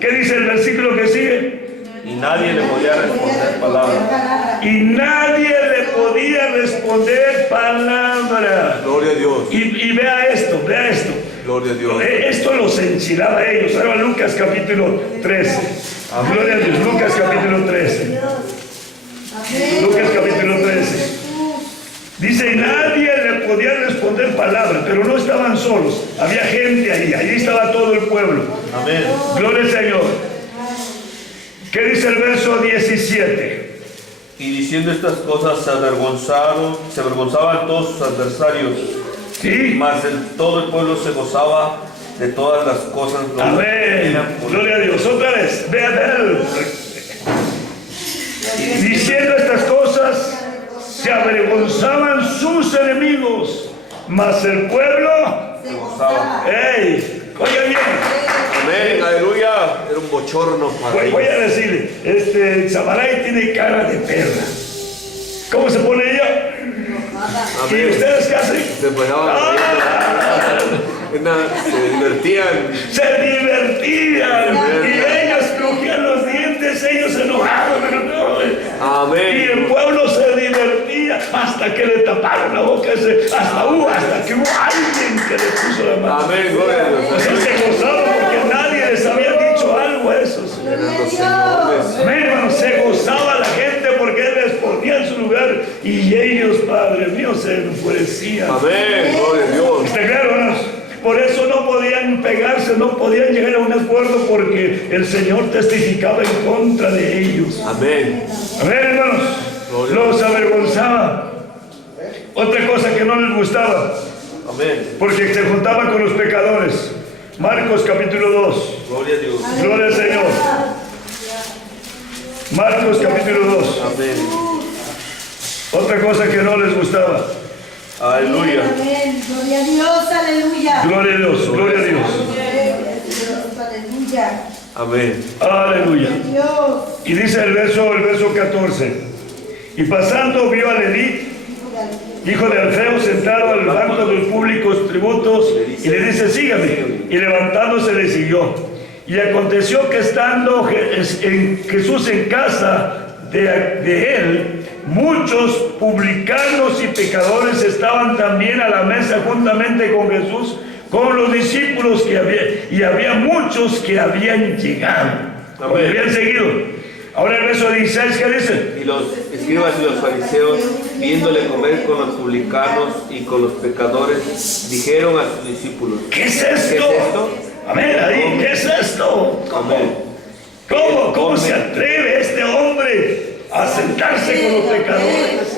¿Qué dice el versículo que sigue? Y nadie le podía responder palabra. Y nadie le podía responder palabra. Gloria a Dios. Y vea esto, vea esto. Gloria a Dios. Esto los enchilaba a ellos. Ahora Lucas capítulo 13. Amén. Gloria a Dios. Lucas capítulo 13. Lucas capítulo 13. Dice, nadie le podía responder palabra, pero no estaban solos. Había gente ahí, allí estaba todo el pueblo. Amén. Gloria al Señor. ¿Qué dice el verso 17? Y diciendo estas cosas se avergonzaban todos sus adversarios. ¿Sí? Mas todo el pueblo se gozaba de todas las cosas. Amén. Gloria a Dios. Otra vez. Vean él. Diciendo estas cosas se avergonzaban sus enemigos, mas el pueblo. Se gozaba. ¡Ey! Oigan bien. Amén, aleluya. Era un bochorno para Voy ellos. a decirle, Samaray tiene cara de perra. ¿Cómo se pone ella? ¿Y Amén. ustedes qué hacen? Se pasaban se divertían. Se divertían y ellos crujían los dientes, ellos se enojaban. Y Amén. el pueblo se divertía hasta que le taparon la boca, hasta que hubo alguien que le puso la mano. Amén, gloria a Dios. Pues él se gozaba porque nadie les había dicho algo a esos. Eran los señores. Amén, hermano, se gozaba la gente porque él les ponía en su lugar y ellos, Padre mío, se enfurecían. Amén, gloria a Dios. ¿Está claro, hermanos? Por eso no podían pegarse, no podían llegar a un acuerdo porque el Señor testificaba en contra de ellos. Amén. Amén, hermanos. Los avergonzaba. Otra cosa que no les gustaba, Amén. porque se juntaban con los pecadores. Marcos capítulo 2. Gloria a Dios. Gloria al Señor. Marcos capítulo 2. Amén. Otra cosa que no les gustaba. Aleluya. Amén. Gloria a Dios, aleluya. Gloria a Dios, gloria a Dios. Aleluya. Amén. Aleluya. Dios. Y dice el verso 14. Y pasando vio a Leví, hijo de Alfeo, sentado al banco de los públicos tributos, y le dice, sígame. Y levantándose le siguió. Y aconteció que estando Jesús en casa de él, muchos publicanos y pecadores estaban también a la mesa juntamente con Jesús, con los discípulos que había, y había muchos que habían llegado, que habían seguido. Ahora el verso 16, ¿qué dice? Y los escribas y los fariseos, viéndole comer con los publicanos y con los pecadores, dijeron a sus discípulos: ¿Qué es esto? ¿Qué es esto? Amén, ahí, ¿qué es esto? Amén. ¿Cómo se atreve este hombre a sentarse con los pecadores?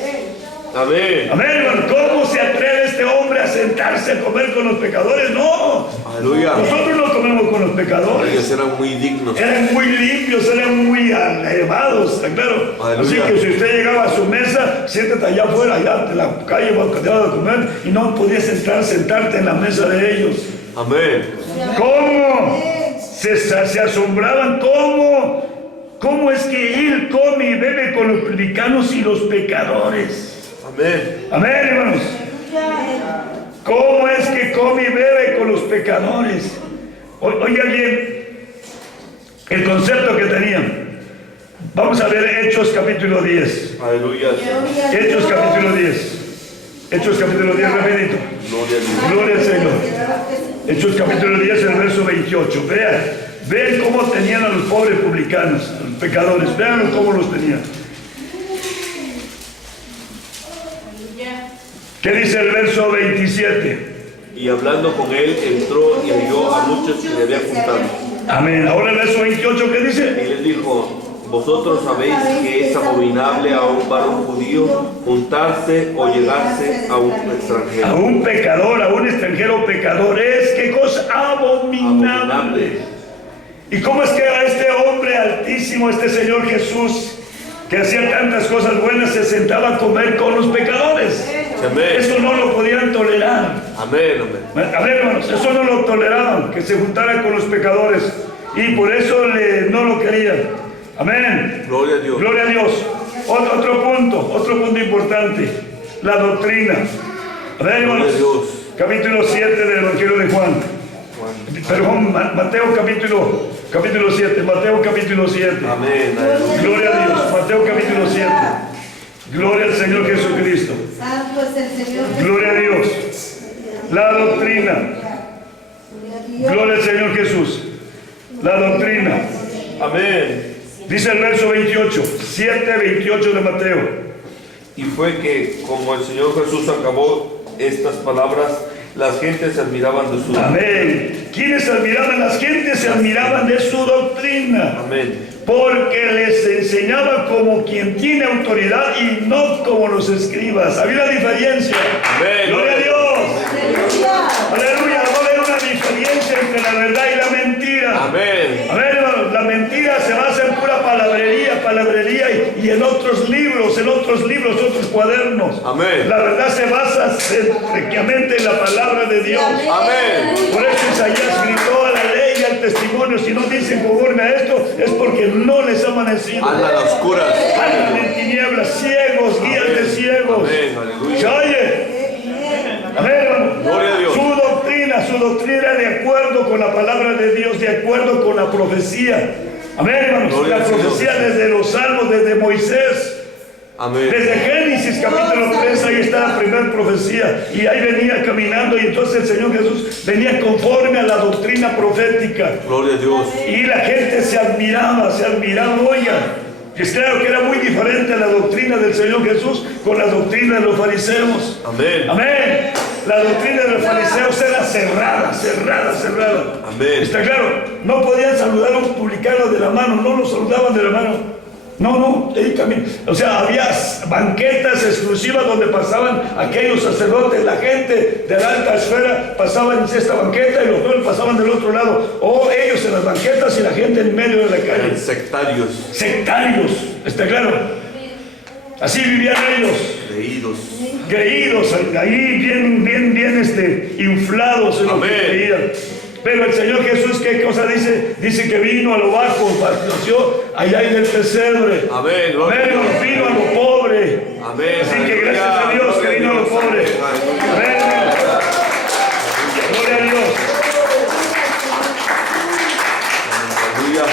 Amén. Amén, hermano. ¿Cómo se atreve este hombre a sentarse a comer con los pecadores? No. Aleluya. Nosotros no comemos con los pecadores. Ellos eran muy dignos. Eran muy limpios, eran muy elevados, ¿está claro? Aleluya. Así que si usted llegaba a su mesa, siéntate allá afuera, allá en la calle, bancadeado de comer, y no podías sentarte en la mesa de ellos. Amén. ¿Cómo? Se asombraban, ¿cómo es que él come y bebe con los publicanos y los pecadores? Amén. Amén, hermanos. ¿Cómo es que come y bebe con los pecadores? Oiga bien el concepto que tenían. Vamos a ver Hechos capítulo 10. Aleluya. Hechos capítulo 10. Hechos capítulo 10, rapidito. Gloria a Dios. Gloria al Señor. Hechos capítulo 10, el verso 28. Vean cómo tenían a los pobres publicanos, a los pecadores. Vean cómo los tenían. ¿Qué dice el verso 27? Y hablando con él, entró y halló a muchos que le habían juntado. Amén. Ahora el verso 28, ¿qué Y dice? les dijo: vosotros sabéis que es abominable a un varón judío juntarse o llegarse a un extranjero. A un pecador, a un extranjero pecador, es ¿qué cosa? Abominable. ¿Y cómo es que a este hombre altísimo, este Señor Jesús, que hacía tantas cosas buenas, se sentaba a comer con los pecadores? Amén. Eso no lo podían tolerar. Amén. Amén. A ver, hermanos, eso no lo toleraban, que se juntara con los pecadores, y por eso no lo querían. Amén. Gloria a Dios. Gloria a Dios. Otro punto importante, la doctrina. A ver, hermanos, Gloria a Dios. capítulo 7 del Evangelio de Juan. Perdón, Mateo capítulo 7, Mateo capítulo 7. Amén. Aleluya. Gloria a Dios, Mateo capítulo 7. Gloria al Señor Jesucristo. Santo es el Señor. Gloria a Dios. La doctrina. Gloria al Señor Jesús. La doctrina. Amén. Dice el verso 28, 7:28 de Mateo. Y fue que, como el Señor Jesús acabó estas palabras, las gentes se admiraban de su Amén. ¿Quiénes se admiraban? Las gentes se admiraban de su doctrina. Amén. Porque les enseñaba como quien tiene autoridad y no como los escribas. Había una diferencia. Amén. Gloria a Dios. Aleluya. Aleluya. Va a haber una diferencia entre la verdad y la mentira. Amén. A ver, hermanos, la mentira se basa en pura palabrería y en otros libros, otros cuadernos. Amén. La verdad se basa prácticamente en la palabra de Dios. Amén. Por eso Isaías gritó a la ley y al testimonio: si no dicen conforme a esto, es porque no les ha amanecido. Andan a oscuras. Andan en tinieblas, ciegos, guías de ciegos. Amén. ¿Se Aleluya. oye? Amén, hermano. Gloria a Dios. Su doctrina era de acuerdo con la palabra de Dios, de acuerdo con la profecía. Amén, hermanos. Gloria La al Señor. profecía desde los salmos, desde Moisés. Amén. Desde Génesis capítulo 3, ahí está la primera profecía. Y ahí venía caminando, y entonces el Señor Jesús venía conforme a la doctrina profética. Gloria a Dios. Y la gente se admiraba, oiga. Y es claro que era muy diferente la doctrina del Señor Jesús con la doctrina de los fariseos. Amén. Amén. La doctrina de los fariseos era cerrada. Amén. Está claro, no podían saludar a un publicano de la mano, no lo saludaban de la mano. No, o sea, había banquetas exclusivas donde pasaban aquellos sacerdotes, la gente de la alta esfera pasaban en esta banqueta y los otros pasaban del otro lado, o ellos en las banquetas y la gente en medio de la calle. Eran sectarios. Sectarios, está claro. Así vivían ellos. Creídos, ahí bien inflados en lo que Amén. creían. Pero el Señor Jesús, ¿qué cosa dice? Dice que vino a lo bajo, nació allá en el pesebre. Amén. Amén, vino a lo pobre. Amén. Así que gracias a Dios que vino a lo pobre. Amén. Gloria a Dios. Aleluya.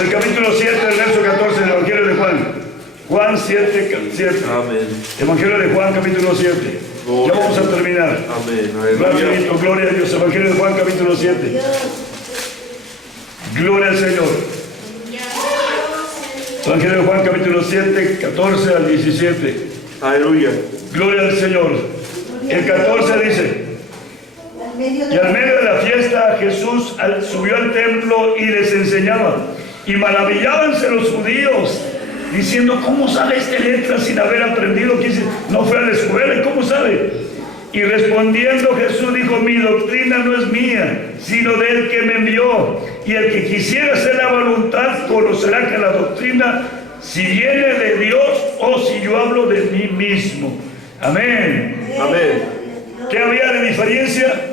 El capítulo 7, el verso 14 del Evangelio de Juan. Juan 7. Amén. Evangelio de Juan, capítulo 7. Ya vamos a terminar. Amén. Aleluya. Rapidito, gloria a Dios. Evangelio de Juan, capítulo 7. Gloria al Señor. Evangelio de Juan, capítulo 7, 14 al 17. Aleluya. Gloria al Señor. El 14 dice: y al medio de la fiesta Jesús subió al templo y les enseñaba. Y maravillábanse los judíos, diciendo: ¿cómo sabe este letra sin haber aprendido? No fue a la escuela, ¿y cómo sabe? Y respondiendo Jesús dijo: mi doctrina no es mía, sino del que me envió. Y el que quisiera hacer la voluntad conocerá que la doctrina, si viene de Dios o si yo hablo de mí mismo. Amén. Amén. ¿Qué había de diferencia?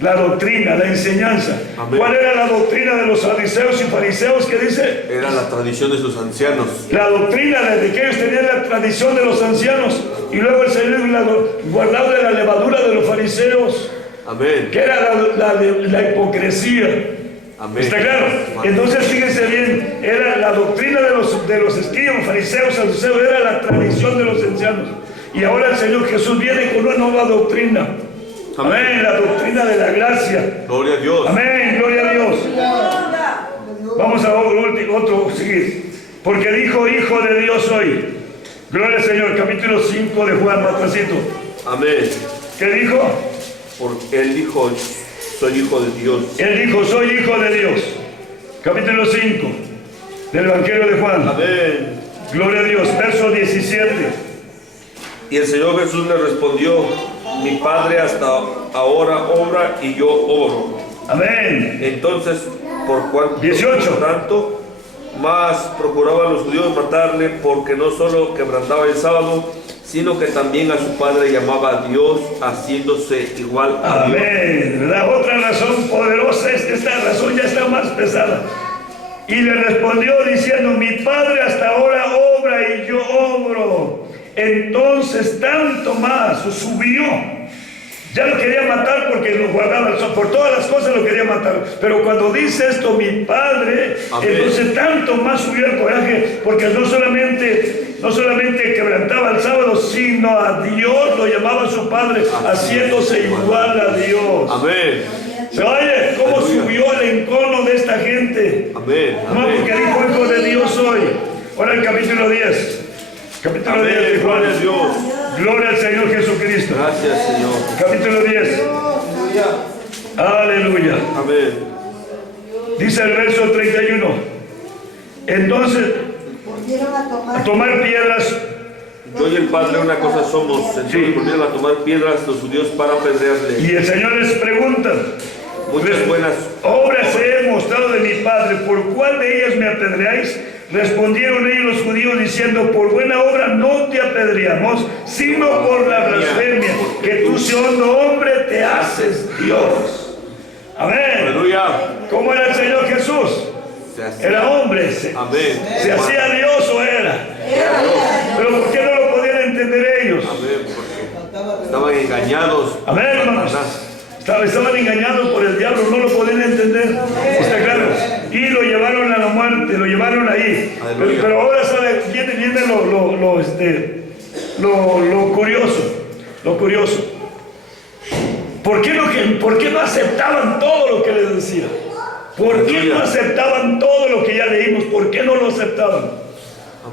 La doctrina, la enseñanza. Amén. ¿Cuál era la doctrina de los saduceos y fariseos? ¿Qué dice? Era la tradición de sus ancianos. La doctrina de que ellos tenían la tradición de los ancianos, y luego el Señor guardaba de la levadura de los fariseos, Amén. que era la hipocresía. Amén. ¿Está claro? Entonces fíjense bien, era la doctrina de los escribas, fariseos, saduceos, era la tradición de los ancianos. Y ahora el Señor Jesús viene con una nueva doctrina. Amén, la doctrina de la gracia. Gloria a Dios. Amén, gloria a Dios. Vamos a otro seguir. Porque dijo: hijo de Dios soy. Gloria al Señor. Capítulo 5 de Juan, Matracito. Amén. ¿Qué dijo? Él dijo: soy hijo de Dios. Él dijo: soy hijo de Dios. Capítulo 5 del Evangelio de Juan. Amén. Gloria a Dios. Verso 17. Y el Señor Jesús le respondió: mi Padre hasta ahora obra y yo obro. Amén. Entonces, por cuanto 18. tanto más procuraban los judíos matarle, porque no solo quebrantaba el sábado, sino que también a su Padre llamaba a Dios, haciéndose igual a Dios. Amén. La otra razón poderosa es que esta razón ya está más pesada. Y le respondió diciendo: mi Padre hasta ahora obra y yo obro. Entonces tanto más subió. Ya lo quería matar porque lo guardaba, por todas las cosas lo quería matar. Pero cuando dice esto: mi Padre, amén, entonces tanto más subió el coraje, porque no solamente quebrantaba el sábado, sino a Dios lo llamaba su Padre, haciéndose igual a Dios. Amén. ¿Se oye cómo Aleluya. subió el encono de esta gente? Amén. No, Amén. porque dijo: hijo de Dios soy. Ahora el capítulo 10. Capítulo Amén. 10 de Juan. Gloria a Dios. Gloria al Señor Jesucristo. Gracias, Señor. Capítulo 10. Aleluya. Amén. Dice el verso 31. Entonces, volvieron a tomar piedras. Yo y el Padre una cosa somos. Entonces Sí. volvieron a tomar piedras los judíos para apedrearle. Y el Señor les pregunta: Muchas buenas obras he mostrado de mi Padre, ¿por cuál de ellas me apedreáis? Respondieron ellos los judíos diciendo: por buena obra no te apedreamos, sino por la blasfemia, que tú siendo hombre te haces Dios. Amén. Aleluya. ¿Cómo era el Señor Jesús? Se hace. Era hombre. Amén. ¿Se hacía Dios o era? Pero ¿por qué no lo podían entender ellos? Amén. Porque estaban engañados. Amén, hermanos. Estaban engañados por el diablo, no lo podían entender. ¿Está claro? Y lo llevaron a la muerte, lo llevaron ahí. Pero ahora viene lo curioso. Lo curioso. ¿Por qué no aceptaban todo lo que les decía? ¿Por qué no aceptaban todo lo que ya leímos? ¿Por qué no lo aceptaban?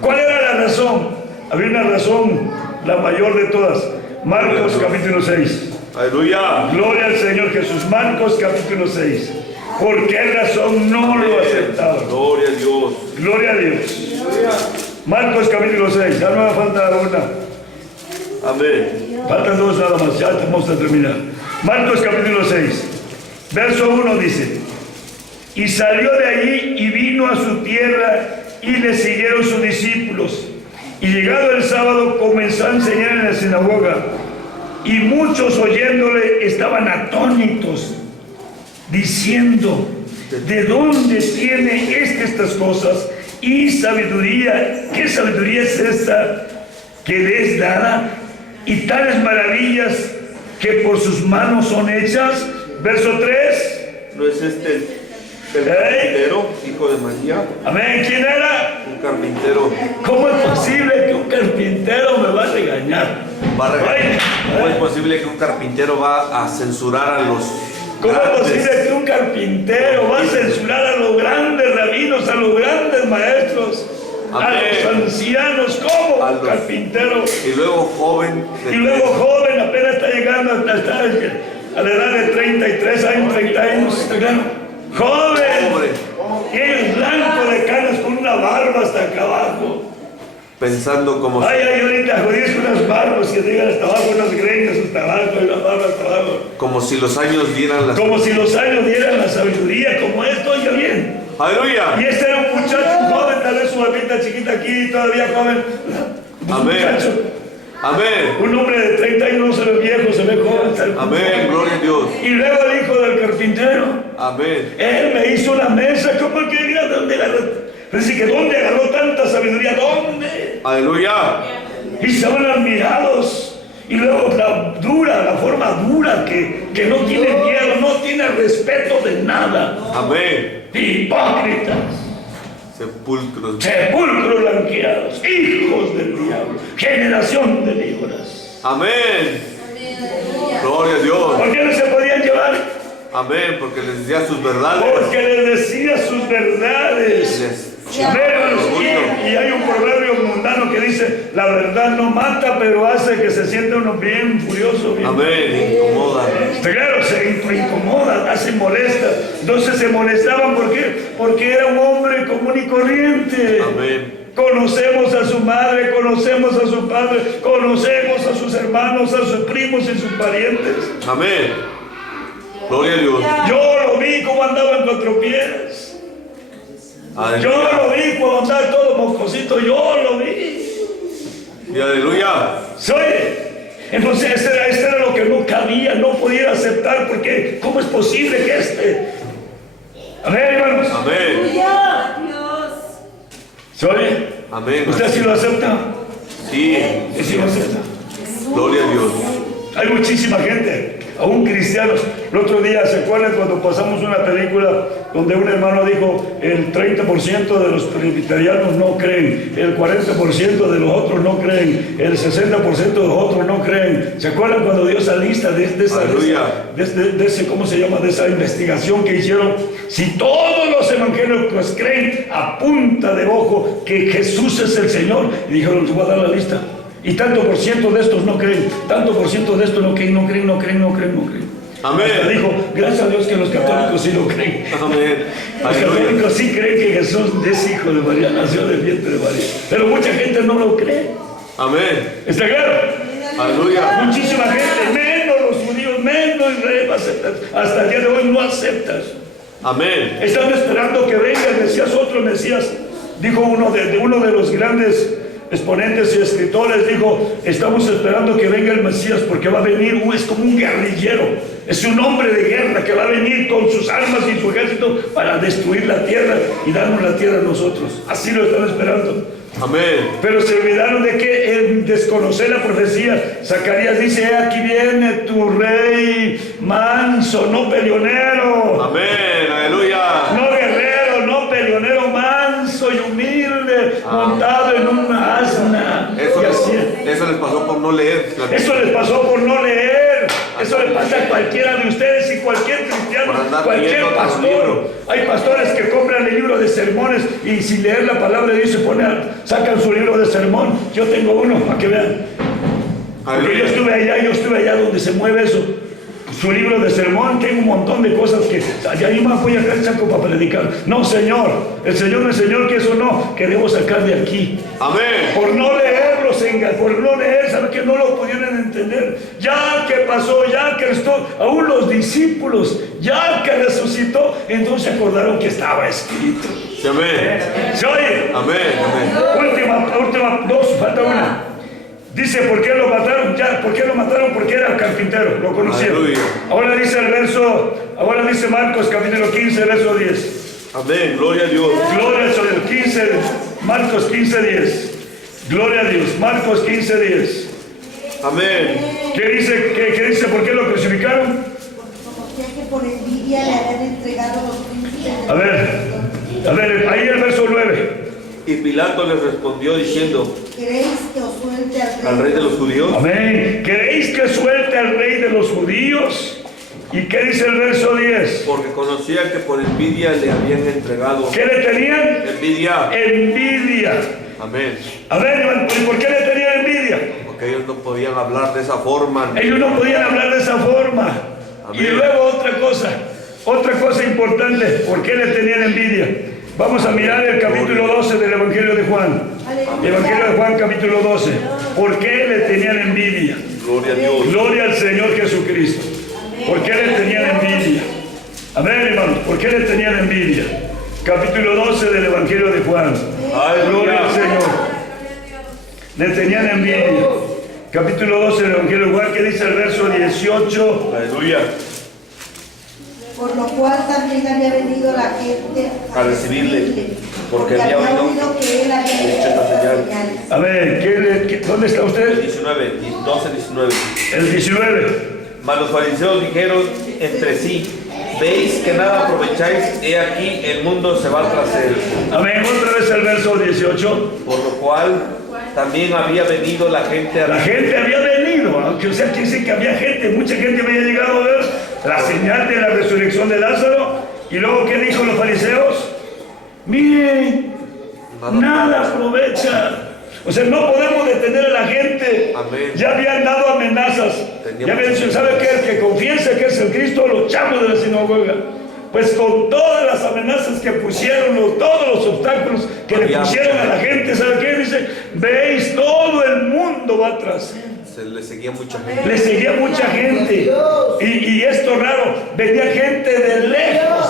¿Cuál era la razón? Había una razón, la mayor de todas. Marcos capítulo 6. Aleluya. Gloria al Señor Jesús. Marcos capítulo 6. ¿Por qué razón no lo aceptaban? Gloria a Dios. Gloria a Dios. Marcos capítulo 6. Ya no me falta una. Amén. Faltan dos nada más. Ya vamos a terminar. Marcos capítulo 6. Verso 1 dice: y salió de allí y vino a su tierra y le siguieron sus discípulos. Y llegado el sábado comenzó a enseñar en la sinagoga. Y muchos oyéndole estaban atónitos, diciendo: ¿de dónde tiene estas cosas? Y sabiduría, ¿qué sabiduría es esta que le es dada? Y tales maravillas que por sus manos son hechas. Verso 3. ¿No es este el carpintero, hijo de María? Amén. ¿Quién era? Un carpintero. ¿Cómo es posible que un carpintero me va a regañar? Va a regañar. Ay, ¿Cómo es posible que un carpintero va a censurar a los ¿Cómo es grandes? posible que un carpintero va a censurar a los grandes rabinos, a los grandes maestros, a Amén. los ancianos? ¿Cómo? A los- Carpintero. Y luego joven de Y luego joven, apenas está llegando hasta a la edad de 33 años, 30 años. ¿Está claro? Joven. Hombre. Y el blanco de canas con una barba hasta acá abajo. pensando como Ay, ahorita jodís unas barbas que llegan hasta abajo, unas greñas hasta abajo, y las barbas hasta abajo. como si los años dieran las... Como si los años dieran la sabiduría, como esto, oiga bien. ¡Aleluya! Y este era un muchacho joven, tal vez su barbita chiquita aquí, todavía joven. Un Amén. muchacho, Amén. un hombre de 30 años no se ve viejo, se ve joven. tal vez. Amén. Gloria a Dios. Y luego el hijo del carpintero, Amén. él me hizo una mesa, como que mira dónde agarró. Dice que dónde agarró tanta sabiduría, ¿dónde? Aleluya. Y se van admirados. Y luego la forma dura que no tiene miedo, no tiene respeto de nada. Amén. Hipócritas, Sepulcros. sepulcros blanqueados, hijos del diablo, generación de víboras. Amén. Gloria a Dios. ¿Por qué no se podían llevar? Amén. Porque les decía sus verdades. Porque les decía sus verdades. Les- Y hay un proverbio mundano que dice: la verdad no mata, pero hace que se sienta uno bien furioso. Bien. Amén. Incomoda. Claro, se incomoda, se molesta. Entonces se molestaban, ¿por qué? Porque era un hombre común y corriente. Amén. Conocemos a su madre, conocemos a su padre, conocemos a sus hermanos, a sus primos y sus parientes. Amén. Gloria a Dios. Yo lo vi como andaba en 4 pies. Yo Aleluya. lo vi cuando andaba todo mocosito, yo lo vi. Y aleluya. Entonces este era lo que no cabía, no podía aceptar, porque ¿cómo es posible que a ver, hermanos, Amén. ¿se oye? Amén. ¿Usted sí lo acepta? Sí. Sí, sí lo acepta. Gloria a Dios. Hay muchísima gente, aún cristianos. El otro día, ¿se acuerdan cuando pasamos una película donde un hermano dijo: el 30% de los presbiterianos no creen, el 40% de los otros no creen, el 60% de los otros no creen? ¿Se acuerdan cuando dio esa lista de ese, ¿cómo se llama? De esa investigación que hicieron? Si todos los evangélicos creen a punta de ojo que Jesús es el Señor, y dijeron: les voy a dar la lista. Y tanto por ciento de estos no creen, tanto por ciento de estos no creen. Amén. Hasta dijo: gracias a Dios que los católicos sí lo creen. Amén. Los Aleluya. católicos sí creen que Jesús es hijo de María, nació del vientre de María. Pero mucha gente no lo cree. Amén. ¿Está claro? Aleluya. Muchísima gente, menos los judíos, menos Israel aceptan. Hasta el día de hoy no aceptas. Amén. Están esperando que venga el Mesías, otro Mesías. Dijo uno de los grandes exponentes y escritores, dijo: estamos esperando que venga el Mesías, porque va a venir, es como un guerrillero, es un hombre de guerra que va a venir con sus armas y su ejército para destruir la tierra y darnos la tierra a nosotros. Así lo están esperando. Amén. Pero se olvidaron de que el desconocer la profecía. Zacarías dice: aquí viene tu rey manso, no peleonero. Amén. Aleluya. No guerrero, no peleonero, manso y humilde, montado en una asna. Eso Y así es. les pasó por no leer. Eso les pasó por no leer. Eso le pasa a cualquiera de ustedes y cualquier cristiano, Por andar cualquier leyendo otros pastor. libros. Hay pastores que compran el libro de sermones y sin leer la palabra de Dios sacan su libro de sermón. Yo tengo uno, para que vean. Porque yo estuve allá donde se mueve eso. Su libro de sermón, tengo un montón de cosas que allá yo me voy a sacar el saco para predicar. No, Señor, el Señor me enseñó que eso no, que debo sacar de aquí. Amén. Por no leerlo, por no leer, ¿sabe que no lo pudieron entender? Ya que pasó, ya que esto, aún los discípulos, ya que resucitó, entonces acordaron que estaba escrito. Amén. ¿Se oye? Amén. Amén. Última, dos, falta una. Dice: ¿por qué lo mataron? Ya, ¿por qué lo mataron? Porque era carpintero, lo conocieron. Aleluya. Ahora dice Marcos capítulo 15, verso 10. Amén. Gloria a Dios. Gloria al Señor. Marcos 15, 10. Gloria a Dios. Marcos 15, 10. Amén. ¿Qué dice? ¿Por qué lo crucificaron? Conocía que por envidia le habían entregado los príncipes. A ver, ahí el verso 9. Y Pilato les respondió diciendo: ¿Queréis que os suelte suelte al rey de los judíos. Amén. ¿Queréis que suelte al rey de los judíos? ¿Y qué dice el verso 10? Porque conocía que por envidia le habían entregado. ¿Qué le tenían? Envidia. Envidia. Amén. A ver, hermano, ¿y por qué le tenían envidia? Porque ellos no podían hablar de esa forma. Ellos no podían hablar de esa forma. Amén. Y luego otra cosa importante, ¿por qué le tenían envidia? Vamos a mirar el capítulo 12 del Evangelio de Juan. Evangelio de Juan, capítulo 12. ¿Por qué le tenían envidia? Gloria a Dios. Gloria al Señor Jesucristo. ¿Por qué le tenían envidia? Amén, hermanos. ¿Por qué le tenían envidia? Capítulo 12 del Evangelio de Juan. Gloria al Señor. Le tenían envidia. Capítulo 12 del Evangelio de Juan, que dice el verso 18. Aleluya. Por lo cual también había venido la gente A recibirle, porque había oído que él había hecho estas señales. A ver, ¿dónde está usted? 19, 12, 19. El 19. Mas los fariseos dijeron entre sí: ¿veis que nada aprovecháis? He aquí, el mundo se va tras él. Amén. Otra vez el verso 18. Por lo cual también había venido la gente a La gente había venido, aunque usted quiere decir que había gente, mucha gente había llegado a ver la señal de la resurrección de Lázaro. Y luego, ¿qué dijo los fariseos? Miren, nada aprovecha. O sea, no podemos detener a la gente. Amén. Ya habían dado amenazas. Ya habían dicho, ¿sabe qué? El que confiese que es el Cristo, lo echamos de la sinagoga. Pues con todas las amenazas que pusieron, todos los obstáculos que le pusieron a la gente, ¿sabe qué? Dice, veis, todo el mundo va atrás. Se le seguía mucha gente. Le seguía mucha gente. Y esto raro, venía gente de lejos.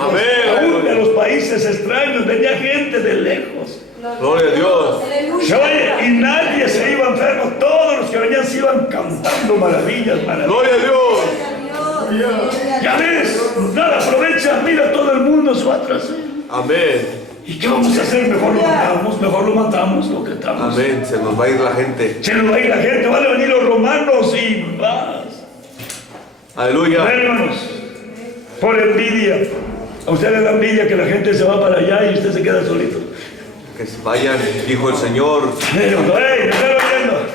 Amén. Aún de los países extraños, venía gente de lejos. Gloria a Dios. Oye, y nadie se iba enfermo, todos los que venían se iban cantando maravillas. Gloria a Dios. Ya ves, nada aprovecha, mira, todo el mundo se va atrás. Amén. ¿Y qué vamos a hacer? Mejor lo matamos, lo quitamos. Amén. Se nos va a ir la gente. Se nos va a ir la gente, van a venir los romanos y vas. Aleluya. Hermanos, por envidia. A usted le da envidia que la gente se va para allá y usted se queda solito. Que se vayan, dijo el Señor. Pero, hey, ¿me están oyendo?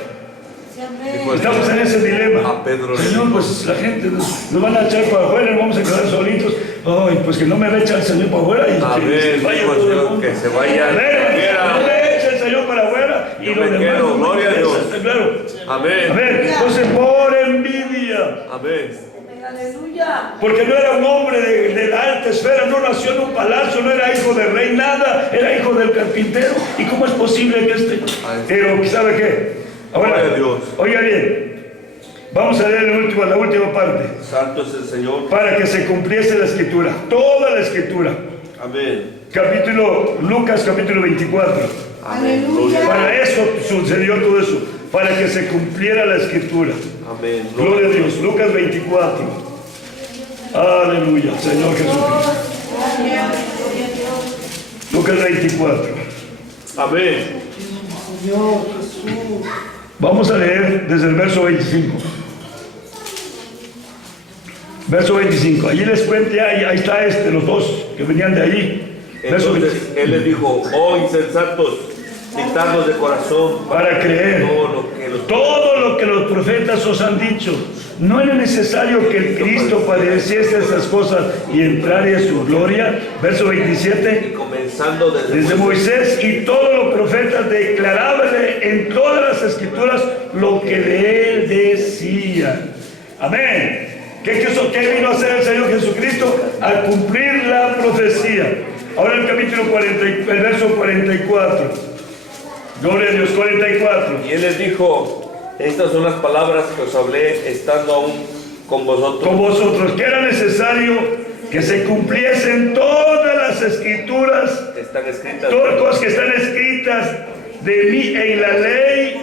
Dijo el Estamos en Señor ese dilema. a Pedro. Señor, pues la gente nos van a echar para afuera, nos vamos a quedar solitos. Ay, pues que no me eche el Señor para afuera y que Amén. se vaya Dijo el todo el Señor mundo. que se vaya. A ver, no me eche el Señor para afuera y Yo los me demás. quedo, no me gloria a Dios. interesa, claro. A Amén. ver, entonces por envidia. Amén. Porque no era un hombre de la alta esfera, no nació en un palacio, no era hijo del rey, nada, era hijo del carpintero. ¿Y cómo es posible que Pero, ¿sabe qué? Ahora, Gloria a Dios. oiga bien, vamos a leer la última parte. Santo es el Señor. Para que se cumpliese la escritura, toda la escritura. Amén. Lucas capítulo 24. Aleluya. Para eso sucedió todo eso, para que se cumpliera la escritura. Amén. Gloria a Dios. Lucas 24. Aleluya, Señor Jesucristo. Lucas 24. Amén. Vamos a leer desde el verso 25. Verso 25. Allí les cuente, ahí está los dos que venían de allí. Verso Entonces 25. él les dijo: oh insensatos, y tardos de corazón, Para creer todo lo que los profetas os han dicho. ¿No era necesario que el Cristo padeciese esas cosas y entrara en su gloria? Verso 27. Y comenzando Desde Moisés y todos los profetas declaraban en todas las escrituras lo que de él decían. Amén. ¿Qué vino a hacer el Señor Jesucristo? Al cumplir la profecía. Ahora el capítulo 40, el verso 44. Gloria a Dios, 44. Y él les dijo: estas son las palabras que os hablé estando aún con vosotros. Con vosotros, que era necesario que se cumpliesen todas las escrituras, Que están escritas. todas las cosas que están escritas de mí en la ley,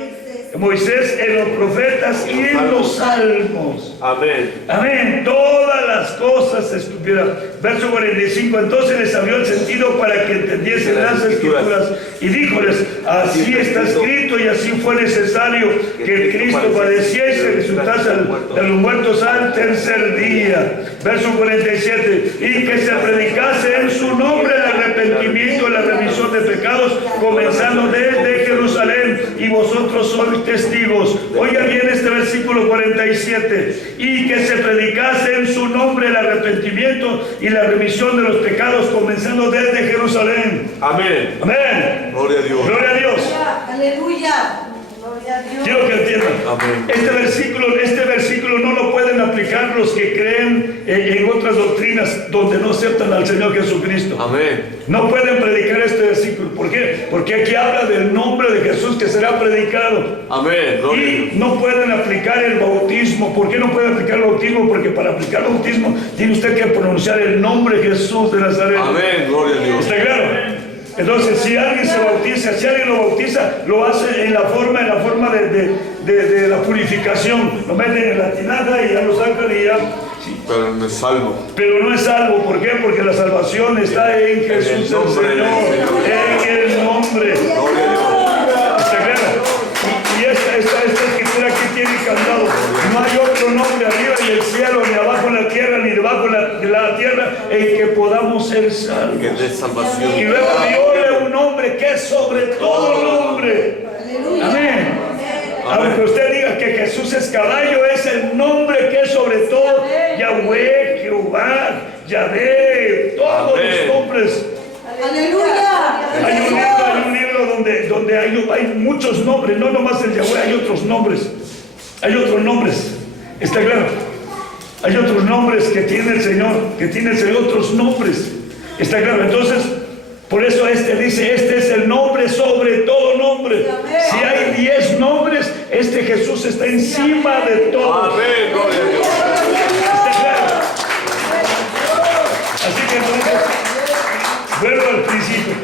Moisés, en los profetas y en los salmos. Amén. Amén. Todas las cosas estuvieran. Verso 45, entonces les abrió el sentido para que entendiesen las escrituras y díjoles, así está escrito y así fue necesario que el Cristo padeciese y resucitase de los muertos al tercer día. Verso 47, y que se predicase en su nombre el arrepentimiento y la remisión de pecados, comenzando desde Jerusalén, y vosotros sois testigos. Oiga bien este versículo 47, y que se predicase en su nombre el arrepentimiento y la remisión de los pecados, comenzando desde Jerusalén. Amén. Amén. Gloria a Dios. Gloria a Dios. Aleluya. Gloria a Dios. Quiero que entiendan. Amén. Este versículo no lo pueden aplicar los que creen en otras doctrinas donde no aceptan al Señor Jesucristo. Amén. No pueden predicar este versículo. ¿Por qué? Porque aquí habla del nombre de Jesús que será predicado. Amén. Gloria a Dios. Y no pueden aplicar el bautismo. ¿Por qué no pueden aplicar el bautismo? Porque para aplicar el bautismo tiene usted que pronunciar el nombre Jesús de Nazaret. Amén. Gloria a Dios. ¿Está claro? Entonces, si alguien se bautiza, si alguien lo bautiza, lo hace en la forma de la purificación. Lo meten en la tinaja y ya lo sacan y ya. Sí. Pero no es salvo. Pero no es salvo. ¿Por qué? Porque la salvación está en Jesús el Señor. En el nombre. Gloria a Dios. ¿Está claro? Y esta escritura aquí tiene candado. No hay otro nombre arriba en el cielo, ni abajo en la tierra, ni debajo de la tierra, en que podamos ser salvos. Que de salvación. Y luego diole un nombre que es sobre todo nombre. Amén. Aunque usted diga que Jesús es caballo, es el nombre que es sobre todo Yahweh, Jehová, Yahvé, todos los nombres. Aleluya. Hay un libro donde hay muchos nombres, no nomás el Yahweh, hay otros nombres. Hay otros nombres. ¿Está claro? Hay otros nombres que tiene el Señor, otros nombres. ¿Está claro? Entonces, por eso dice, este es el nombre sobre todo nombre. Si hay 10 nombres, Jesús está encima de todos. Amén. Gloria a Dios. ¿Está claro? Así que entonces, vuelvo al principio.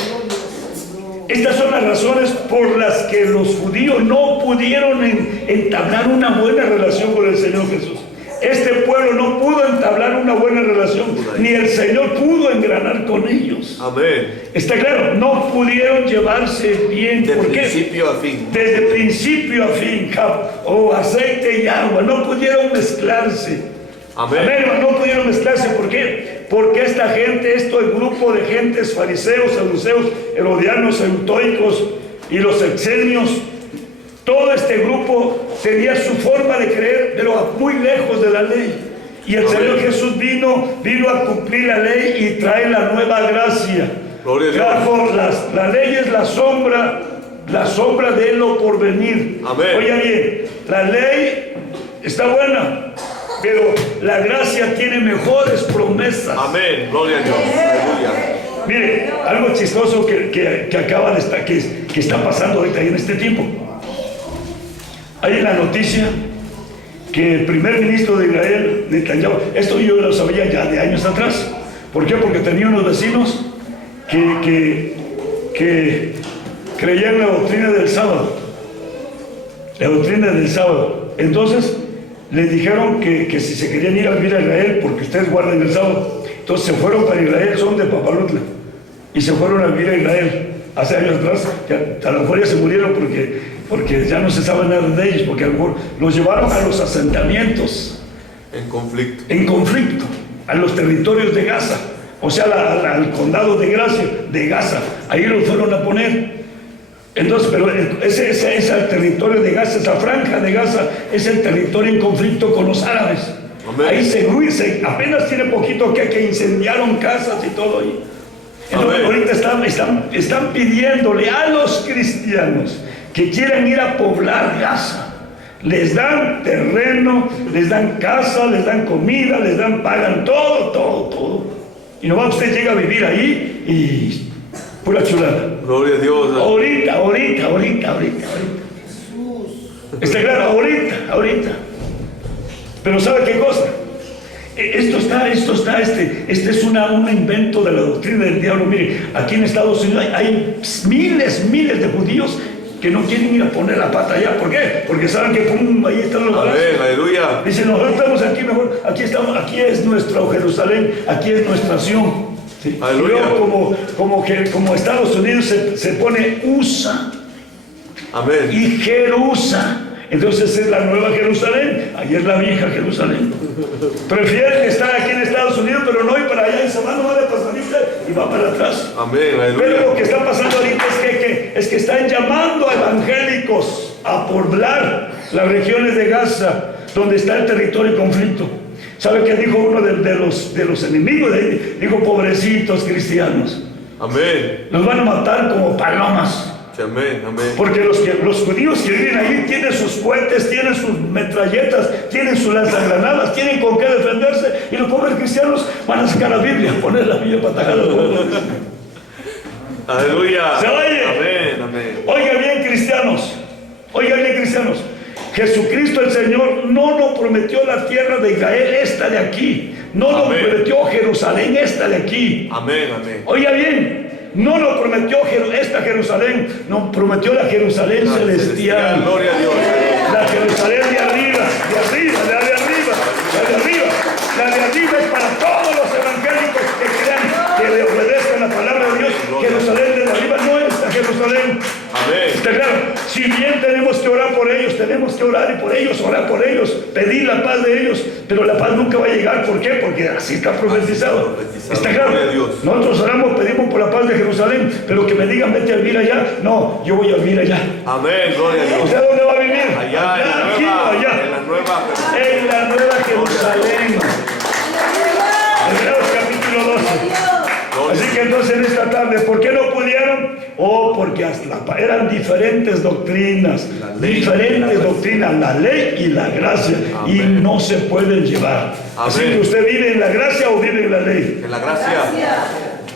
Estas son las razones por las que los judíos no pudieron entablar una buena relación con el Señor Jesús. Este pueblo no pudo entablar una buena relación, ni el Señor pudo engranar con ellos. Amén. Está claro, no pudieron llevarse bien. De ¿Por qué? principio a fin. Desde principio a fin, aceite y agua, no pudieron mezclarse. Amén. Amén, no pudieron mezclarse. ¿Por qué? Porque esta gente, el grupo de gentes, fariseos, saduceos, herodianos, eutoicos y los exenios, todo este grupo tenía su forma de creer, pero muy lejos de la ley. Y el Señor Jesús vino a cumplir la ley y trae la nueva gracia. Gloria a Dios. Trajo la ley es la sombra de lo por venir. Amén. Oiga bien, la ley está buena, pero la gracia tiene mejores promesas. Amén. Gloria a Dios. Aleluya. Mire, algo chistoso que acaba de estar, que está pasando ahorita en este tiempo. Hay una noticia que el primer ministro de Israel, Netanyahu, esto yo lo sabía ya de años atrás. ¿Por qué? Porque tenía unos vecinos que creían la doctrina del sábado. La doctrina del sábado. Entonces, les dijeron que si se querían ir a vivir a Israel, porque ustedes guardan el sábado. Entonces se fueron para Israel, son de Papalotla, y se fueron a vivir a Israel. Hace años atrás, a lo mejor ya se murieron porque ya no se sabe nada de ellos, porque a lo mejor los llevaron a los asentamientos En conflicto. a los territorios de Gaza, o sea, al condado de Gaza, ahí los fueron a poner. Entonces, pero ese territorio de Gaza, esa franja de Gaza, es el territorio en conflicto con los árabes. Amén. Ahí apenas tiene poquito que incendiaron casas y todo ahí. Entonces, Amén. ahorita están pidiéndole a los cristianos que quieren ir a poblar Gaza. Les dan terreno, les dan casa, les dan comida, pagan todo. Y nomás usted llega a vivir ahí y pura chulada. Gloria a Dios. Ahorita. Está claro, ahorita. Pero ¿sabe qué cosa? Esto es un invento de la doctrina del diablo. Mire, aquí en Estados Unidos hay miles de judíos que no quieren ir a poner la pata allá. ¿Por qué? Porque saben que pum, ahí están los balazos. Amén, aleluya. Dicen, nosotros estamos aquí mejor, aquí estamos, aquí es nuestro Jerusalén, aquí es nuestra nación. ¿Sí? Aleluya. Y luego como Estados Unidos se pone USA Amén. y Jerusa. Entonces es la nueva Jerusalén, ahí es la vieja Jerusalén. Prefieren estar aquí en Estados Unidos, pero no ir para allá y se van, no va de pasadita y va para atrás. Amén, Pero lo aleluya. que está pasando ahorita es que están llamando a evangélicos a poblar las regiones de Gaza, donde está el territorio de conflicto. ¿Sabe qué dijo uno de los enemigos de ahí? Dijo, pobrecitos cristianos, Amén. los van a matar como palomas. Sí, amén, amén. Porque los judíos que viven ahí tienen sus cohetes, tienen sus metralletas, tienen sus lanzagranadas, tienen con qué defenderse. Y los pobres cristianos van a sacar la Biblia, poner la Biblia para atacar a los pobres. Aleluya. ¿Se oye? Amén, amén. Oigan bien, cristianos. Oigan bien, cristianos. Jesucristo el Señor no nos prometió la tierra de Israel, esta de aquí. No nos Amén. prometió Jerusalén, esta de aquí. Amén, amén. Oiga bien. No nos prometió esta Jerusalén, nos prometió la Jerusalén celestial. Gloria a Dios. La Jerusalén de arriba, de arriba, la de arriba, la de arriba. La de arriba es para todos los evangélicos que crean, que le obedezcan la palabra de Dios. Jerusalén de arriba no es la Jerusalén. Amén. Está claro, si bien tenemos que orar por ellos, tenemos que orar y por ellos, orar por ellos, pedir la paz de ellos, pero la paz nunca va a llegar. ¿Por qué? Porque así está profetizado. Está claro, Gloria a Dios. nosotros oramos, pedimos por la paz de Jerusalén, pero que me digan vete a vivir allá, no, yo voy a vivir allá. Amén, gloria a Dios. ¿Usted dónde va a vivir? Allá, aquí o allá. en la nueva. En la nueva Jerusalén. Hebreos capítulo 12. Así que entonces en esta tarde, ¿por qué no pudieron? Porque eran diferentes doctrinas, diferentes doctrinas, la ley y la gracia, y Amén. no se pueden llevar. Así Amén. que usted vive en la gracia o vive en la ley. En la gracia.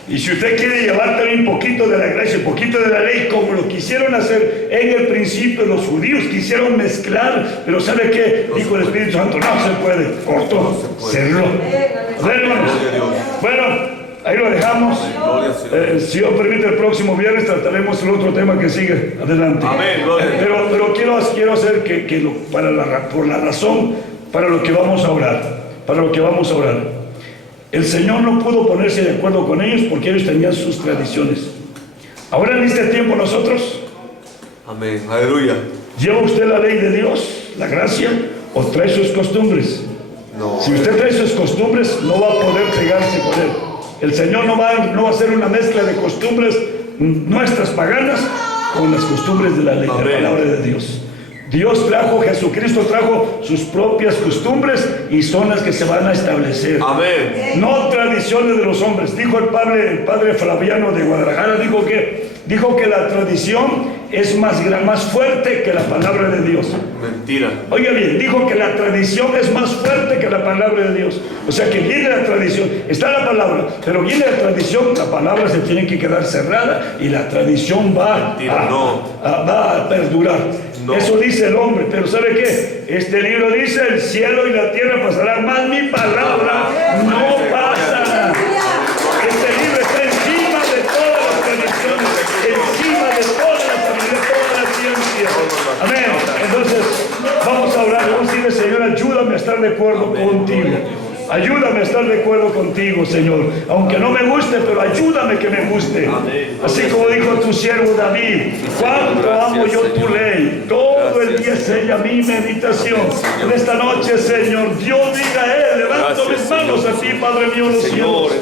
Y si usted quiere llevar también un poquito de la gracia, un poquito de la ley, como lo quisieron hacer en el principio los judíos, quisieron mezclar, pero ¿sabe qué? Dijo el Espíritu Santo, no se puede, cortó, cerró. A ver, hermanos. Gloria a Dios. Bueno, ahí lo dejamos. Gloria al Señor. Si Dios permite, el próximo viernes trataremos el otro tema que sigue. Adelante. Amén, gloria a Dios. Pero quiero hacer por la razón para lo que vamos a orar. Para lo que vamos a orar. El Señor no pudo ponerse de acuerdo con ellos porque ellos tenían sus tradiciones. Ahora en este tiempo nosotros, Amén, aleluya. ¿lleva usted la ley de Dios, la gracia, o trae sus costumbres? No. Si usted trae sus costumbres, no va a poder pegarse con él. El Señor no va a hacer una mezcla de costumbres nuestras paganas con las costumbres de la ley, de Amén. la palabra de Dios. Jesucristo trajo sus propias costumbres y son las que se van a establecer. Amén. No tradiciones de los hombres. Dijo el padre Flaviano de Guadalajara, dijo que la tradición es más fuerte que la palabra de Dios. Mentira. Oiga bien, dijo que la tradición es más fuerte que la palabra de Dios. O sea que viene la tradición, está la palabra, pero viene la tradición, la palabra se tiene que quedar cerrada y la tradición va a perdurar. No. Eso dice el hombre, pero ¿sabe qué? Este libro dice, el cielo y la tierra pasarán, más mi palabra no pasará. Este libro está encima de todas las tradiciones, encima de toda la sabiduría, toda la ciencia. Amén. Entonces, vamos a orar, vamos a decirle, Señor, ayúdame a estar de acuerdo contigo. Ayúdame a estar de acuerdo contigo, Señor. Aunque no me guste, pero ayúdame que me guste. Así como dijo tu siervo David, cuánto amo yo tu ley. Todo el día es ella mi meditación. En esta noche, Señor, Dios diga a él, levanto mis manos a ti, Padre mío, los cielos.